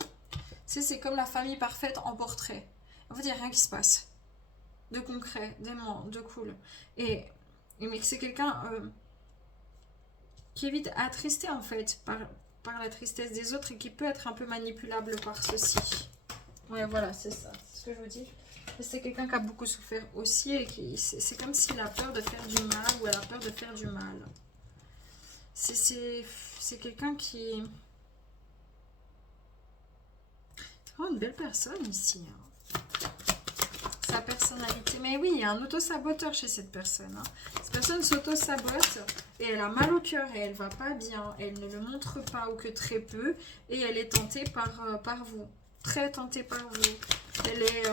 C'est comme la famille parfaite en portrait. En fait il n'y a rien qui se passe. De concret, d'aimant, de cool. Mais c'est quelqu'un... qui est vite attristé en fait par la tristesse des autres et qui peut être un peu manipulable par ceci. Ouais, voilà, c'est ça, c'est ce que je vous dis. C'est quelqu'un qui a beaucoup souffert aussi et c'est comme s'il a peur de faire du mal ou elle a peur de faire du mal. C'est quelqu'un qui... C'est vraiment une belle personne ici. Hein. Sa personnalité. Mais oui, il y a un auto-saboteur chez cette personne. Hein. Cette personne s'auto-sabote et elle a mal au cœur et elle va pas bien. Elle ne le montre pas ou que très peu. Et elle est tentée par vous. Très tentée par vous. Elle est...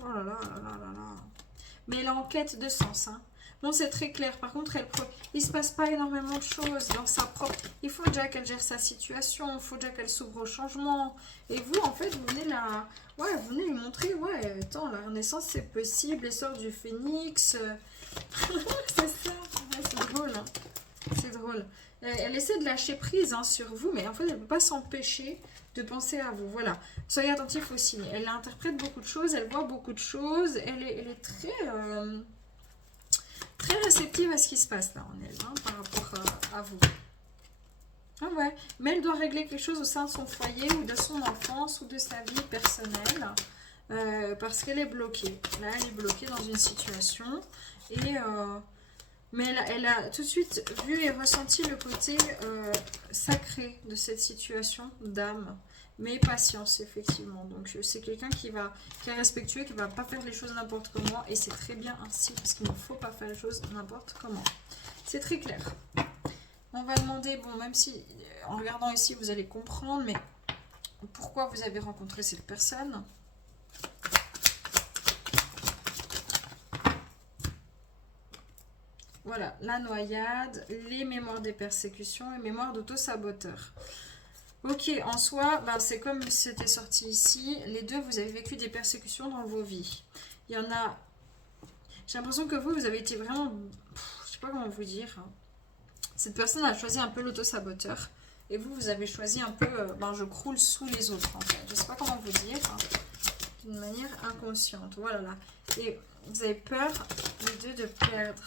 Oh là là là là là là. Mais elle est en quête de sens. Hein. Bon, c'est très clair. Par contre, il ne se passe pas énormément de choses dans sa propre... Il faut déjà qu'elle gère sa situation. Il faut déjà qu'elle s'ouvre au changement. Et vous, en fait, vous venez Ouais, vous venez lui montrer... Ouais, attends, la renaissance, c'est possible. L'essor du phénix. C'est ça. Ouais, c'est drôle. Hein. C'est drôle. Elle essaie de lâcher prise hein, sur vous. Mais en fait, elle ne peut pas s'empêcher de penser à vous. Voilà. Soyez attentifs aux signes. Elle interprète beaucoup de choses. Elle voit beaucoup de choses. Elle est très... très réceptive à ce qui se passe là en elle, hein, par rapport à vous. Ah ouais, mais elle doit régler quelque chose au sein de son foyer ou de son enfance ou de sa vie personnelle parce qu'elle est bloquée. Là, elle est bloquée dans une situation et mais elle a tout de suite vu et ressenti le côté sacré de cette situation d'âme. Mais patience, effectivement. Donc, c'est quelqu'un qui est respectueux, qui ne va pas faire les choses n'importe comment. Et c'est très bien ainsi, parce qu'il ne faut pas faire les choses n'importe comment. C'est très clair. On va demander, bon, même si, en regardant ici, vous allez comprendre, mais pourquoi vous avez rencontré cette personne ? Voilà, la noyade, les mémoires des persécutions et mémoires d'auto-saboteur. Ok, en soi, bah, c'est comme c'était sorti ici. Les deux, vous avez vécu des persécutions dans vos vies. Il y en a... J'ai l'impression que vous avez été vraiment... je sais pas comment vous dire. Hein. Cette personne a choisi un peu l'auto-saboteur. Et vous avez choisi un peu... je croule sous les autres, en fait. Je sais pas comment vous dire. Hein. D'une manière inconsciente. Voilà, là. Et vous avez peur, les deux, de perdre...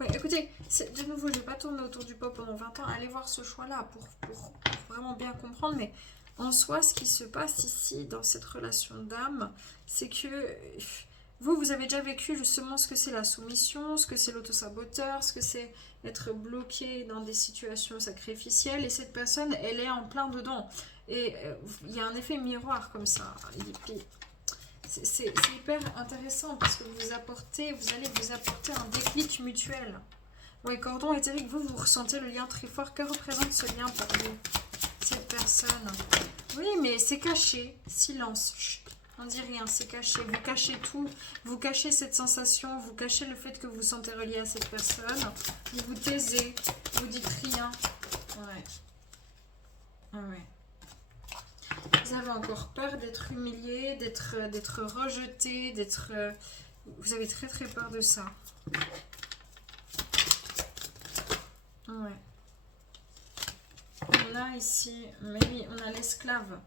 Ouais, écoutez, de nouveau, je ne vais pas tourner autour du pot pendant 20 ans. Allez voir ce choix-là pour vraiment bien comprendre. Mais en soi, ce qui se passe ici, dans cette relation d'âme, c'est que vous avez déjà vécu justement ce que c'est la soumission, ce que c'est l'autosaboteur, ce que c'est être bloqué dans des situations sacrificielles. Et cette personne, elle est en plein dedans. Et il y a un effet miroir comme ça. Et puis, c'est hyper intéressant parce que vous allez vous apporter un déclic mutuel. Oui, cordon éthérique, vous ressentez le lien très fort. Que représente ce lien pour vous, cette personne? Oui, mais c'est caché. Silence. Chut, on dit rien, c'est caché. Vous cachez tout. Vous cachez cette sensation. Vous cachez le fait que vous vous sentez relié à cette personne. Vous vous taisez. Vous dites rien. Ouais. Ouais. Vous avez encore peur d'être humilié, d'être rejeté, vous avez très très peur de ça. Ouais. On a ici, mais oui, on a l'esclave.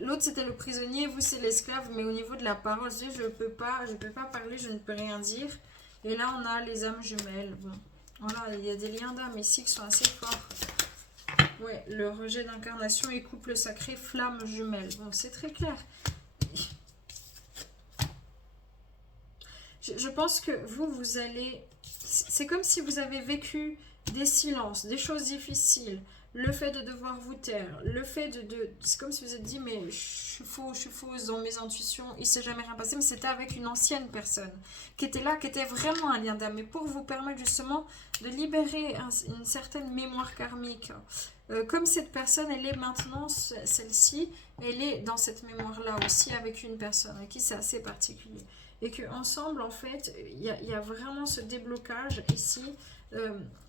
L'autre c'était le prisonnier, vous c'est l'esclave, mais au niveau de la parole, je peux pas parler, je ne peux rien dire. Et là on a les âmes jumelles. Bon, voilà, il y a des liens d'âme ici qui sont assez forts. Ouais, le rejet d'incarnation et couple sacré, flamme jumelle. Bon, c'est très clair. Je pense que vous allez... C'est comme si vous avez vécu des silences, des choses difficiles. Le fait de devoir vous taire, le fait de c'est comme si vous êtes dit, mais je suis fausse dans mes intuitions, il ne s'est jamais rien passé, mais c'était avec une ancienne personne qui était là, qui était vraiment un lien d'âme. Mais pour vous permettre justement de libérer une certaine mémoire karmique, comme cette personne, elle est maintenant, celle-ci, elle est dans cette mémoire-là aussi avec une personne avec qui c'est assez particulier. Et qu'ensemble, en fait, il y a vraiment ce déblocage ici,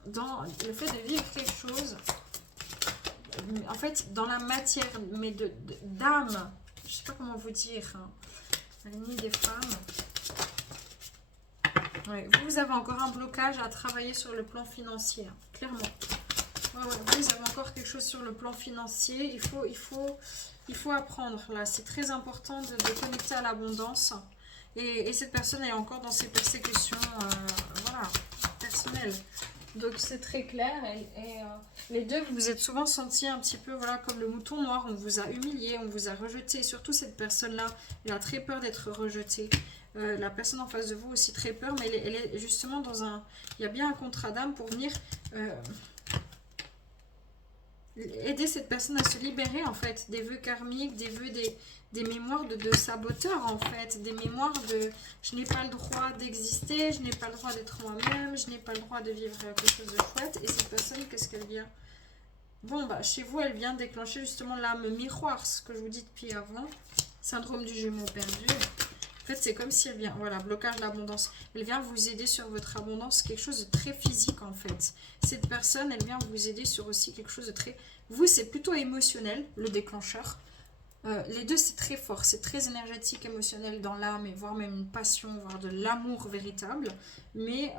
dans le fait de vivre quelque chose, en fait, dans la matière, mais d'âme, je sais pas comment vous dire, hein, la lignée des femmes. Ouais, vous avez encore un blocage à travailler sur le plan financier, hein, clairement. Ouais, vous avez encore quelque chose sur le plan financier. Il faut apprendre là. C'est très important de connecter à l'abondance. Et cette personne est encore dans ses persécutions voilà, personnelles. Donc c'est très clair. Et les deux, vous vous êtes souvent sentis un petit peu voilà, comme le mouton noir. On vous a humilié, on vous a rejeté. Et surtout cette personne-là, elle a très peur d'être rejetée. La personne en face de vous aussi très peur. Mais elle est justement dans un... Il y a bien un contrat d'âme pour venir... aider cette personne à se libérer en fait des vœux karmiques, des vœux des mémoires de saboteurs en fait, des mémoires de je n'ai pas le droit d'exister, je n'ai pas le droit d'être moi-même, je n'ai pas le droit de vivre quelque chose de chouette. Et cette personne, qu'est-ce qu'elle vient? Bon, bah chez vous, elle vient déclencher justement l'âme miroir, ce que je vous dis depuis avant, syndrome du jumeau perdu. En fait, c'est comme si elle vient, voilà, blocage de l'abondance. Elle vient vous aider sur votre abondance, quelque chose de très physique en fait. Cette personne, elle vient vous aider sur aussi quelque chose de très... Vous, c'est plutôt émotionnel, le déclencheur. Les deux, c'est très fort, c'est très énergétique, émotionnel dans l'âme, et voire même une passion, voire de l'amour véritable. Mais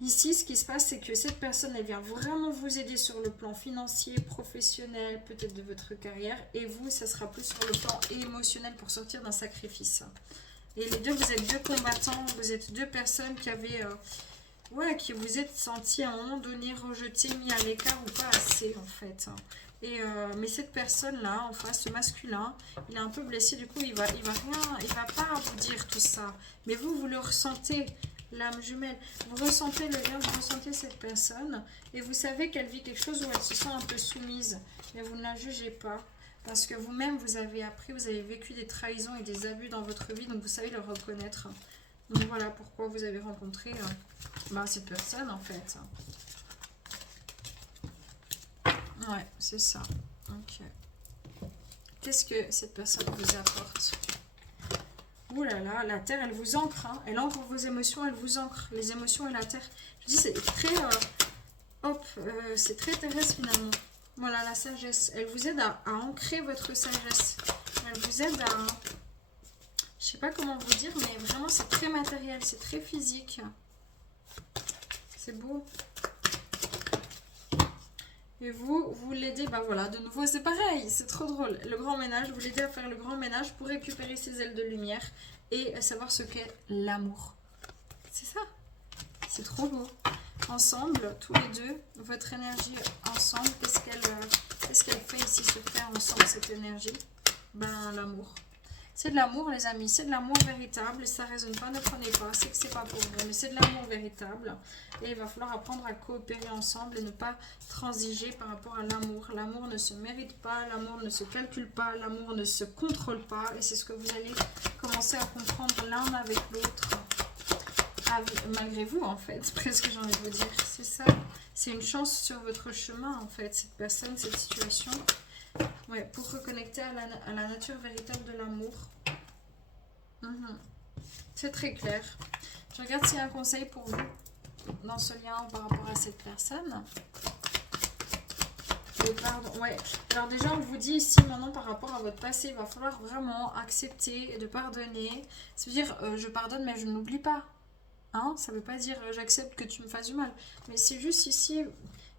ici, ce qui se passe, c'est que cette personne, elle vient vraiment vous aider sur le plan financier, professionnel, peut-être de votre carrière. Et vous, ça sera plus sur le plan émotionnel pour sortir d'un sacrifice. Et les deux, vous êtes deux combattants, vous êtes deux personnes qui avaient... ouais, qui vous êtes sentis à un moment donné rejetés, mis à l'écart ou pas assez, en fait. Et mais cette personne-là, en face, ce masculin, il est un peu blessé, du coup, il va pas vous dire tout ça. Mais vous le ressentez, l'âme jumelle. Vous ressentez le lien, vous ressentez cette personne, et vous savez qu'elle vit quelque chose où elle se sent un peu soumise. Mais vous ne la jugez pas. Parce que vous-même, vous avez appris, vous avez vécu des trahisons et des abus dans votre vie, donc vous savez le reconnaître. Donc voilà pourquoi vous avez rencontré cette personne en fait. Ouais, c'est ça. Ok. Qu'est-ce que cette personne vous apporte? Ouh là là, la terre, elle vous ancre. Hein. Elle ancre vos émotions, elle vous ancre. Les émotions et la terre. Je dis, c'est très... c'est très terrestre finalement. Voilà, la sagesse. Elle vous aide à ancrer votre sagesse. Elle vous aide à... Je sais pas comment vous dire, mais vraiment, c'est très matériel, c'est très physique. C'est beau. Et vous l'aidez, bah voilà, de nouveau, c'est pareil, c'est trop drôle. Le grand ménage, vous l'aidez à faire le grand ménage pour récupérer ses ailes de lumière et savoir ce qu'est l'amour. C'est ça. C'est trop beau. Ensemble, tous les deux, votre énergie ensemble, qu'est-ce qu'elle fait ici se faire ensemble, cette énergie? Ben, l'amour. C'est de l'amour, les amis, c'est de l'amour véritable. Ça ne résonne pas, ne prenez pas, c'est que c'est pas pour vous, mais c'est de l'amour véritable. Et il va falloir apprendre à coopérer ensemble et ne pas transiger par rapport à l'amour. L'amour ne se mérite pas, l'amour ne se calcule pas, l'amour ne se contrôle pas. Et c'est ce que vous allez commencer à comprendre l'un avec l'autre, malgré vous en fait, presque j'ai envie de vous dire. C'est ça, c'est une chance sur votre chemin en fait, cette personne, cette situation. Ouais, pour reconnecter à la nature véritable de l'amour. C'est très clair. Je regarde s'il y a un conseil pour vous dans ce lien par rapport à cette personne. Pardon, ouais. Alors déjà, on vous dit ici maintenant par rapport à votre passé, il va falloir vraiment accepter et de pardonner. Ça veut dire, je pardonne mais je n'oublie pas. Hein, ça ne veut pas dire j'accepte que tu me fasses du mal. Mais c'est juste ici,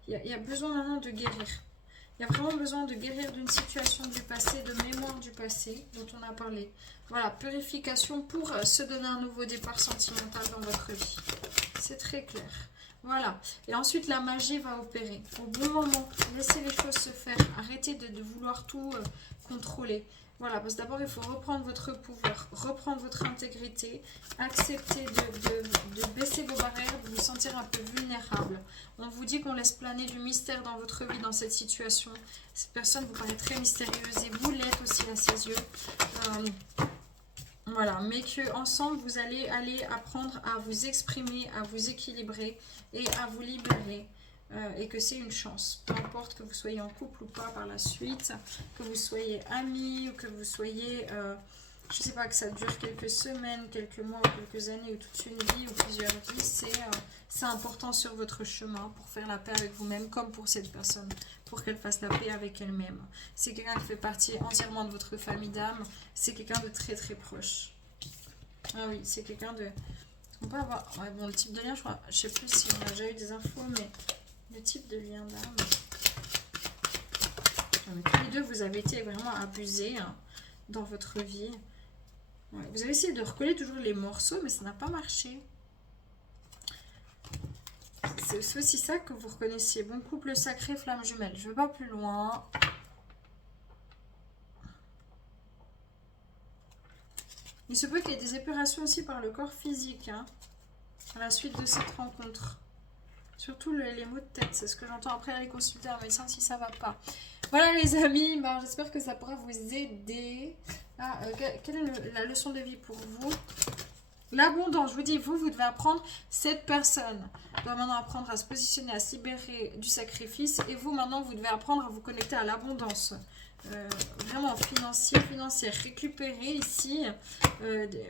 il y a besoin maintenant de guérir. Il y a vraiment besoin de guérir d'une situation du passé, de mémoire du passé dont on a parlé. Voilà, purification pour se donner un nouveau départ sentimental dans votre vie. C'est très clair. Voilà. Et ensuite, la magie va opérer. Au bon moment, laissez les choses se faire. Arrêtez de vouloir tout contrôler. Voilà, parce que d'abord, il faut reprendre votre pouvoir, reprendre votre intégrité, accepter de baisser vos barrières, de vous sentir un peu vulnérable. On vous dit qu'on laisse planer du mystère dans votre vie, dans cette situation. Cette personne vous paraît très mystérieuse et vous l'êtes aussi à ses yeux. Voilà, mais que ensemble vous allez aller apprendre à vous exprimer, à vous équilibrer et à vous libérer. Et que c'est une chance, peu importe que vous soyez en couple ou pas par la suite, que vous soyez amis ou que vous soyez, je sais pas, que ça dure quelques semaines, quelques mois ou quelques années ou toute une vie ou plusieurs vies, c'est important sur votre chemin pour faire la paix avec vous-même comme pour cette personne, pour qu'elle fasse la paix avec elle-même. C'est quelqu'un qui fait partie entièrement de votre famille d'âme, c'est quelqu'un de très très proche. Ah oui, c'est quelqu'un de... On peut avoir... Ouais, bon, le type de lien, je crois, je sais plus si on a déjà eu des infos, mais... Le type de lien d'âme. Tous les deux, vous avez été vraiment abusés dans votre vie. Ouais, vous avez essayé de recoller toujours les morceaux, mais ça n'a pas marché. C'est aussi ça que vous reconnaissiez. Bon couple sacré, flamme jumelle. Je ne vais pas plus loin. Il se peut qu'il y ait des épurations aussi par le corps physique, à la suite de cette rencontre. Surtout les maux de tête, c'est ce que j'entends. Après aller consulter un médecin si ça va pas. Voilà les amis, bah, j'espère que ça pourra vous aider. Ah, quelle est la leçon de vie pour vous? L'abondance, je vous dis, vous devez apprendre, cette personne doit maintenant apprendre à se positionner, à se libérer du sacrifice. Et vous, maintenant, vous devez apprendre à vous connecter à l'abondance. Vraiment financière, récupérer ici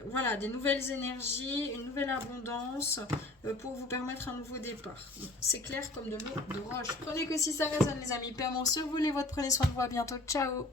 voilà, des nouvelles énergies, une nouvelle abondance pour vous permettre un nouveau départ. C'est clair comme de l'eau de roche. Prenez que si ça résonne les amis. Paix amour sur vous les vôtres. Prenez soin de vous. À bientôt. Ciao.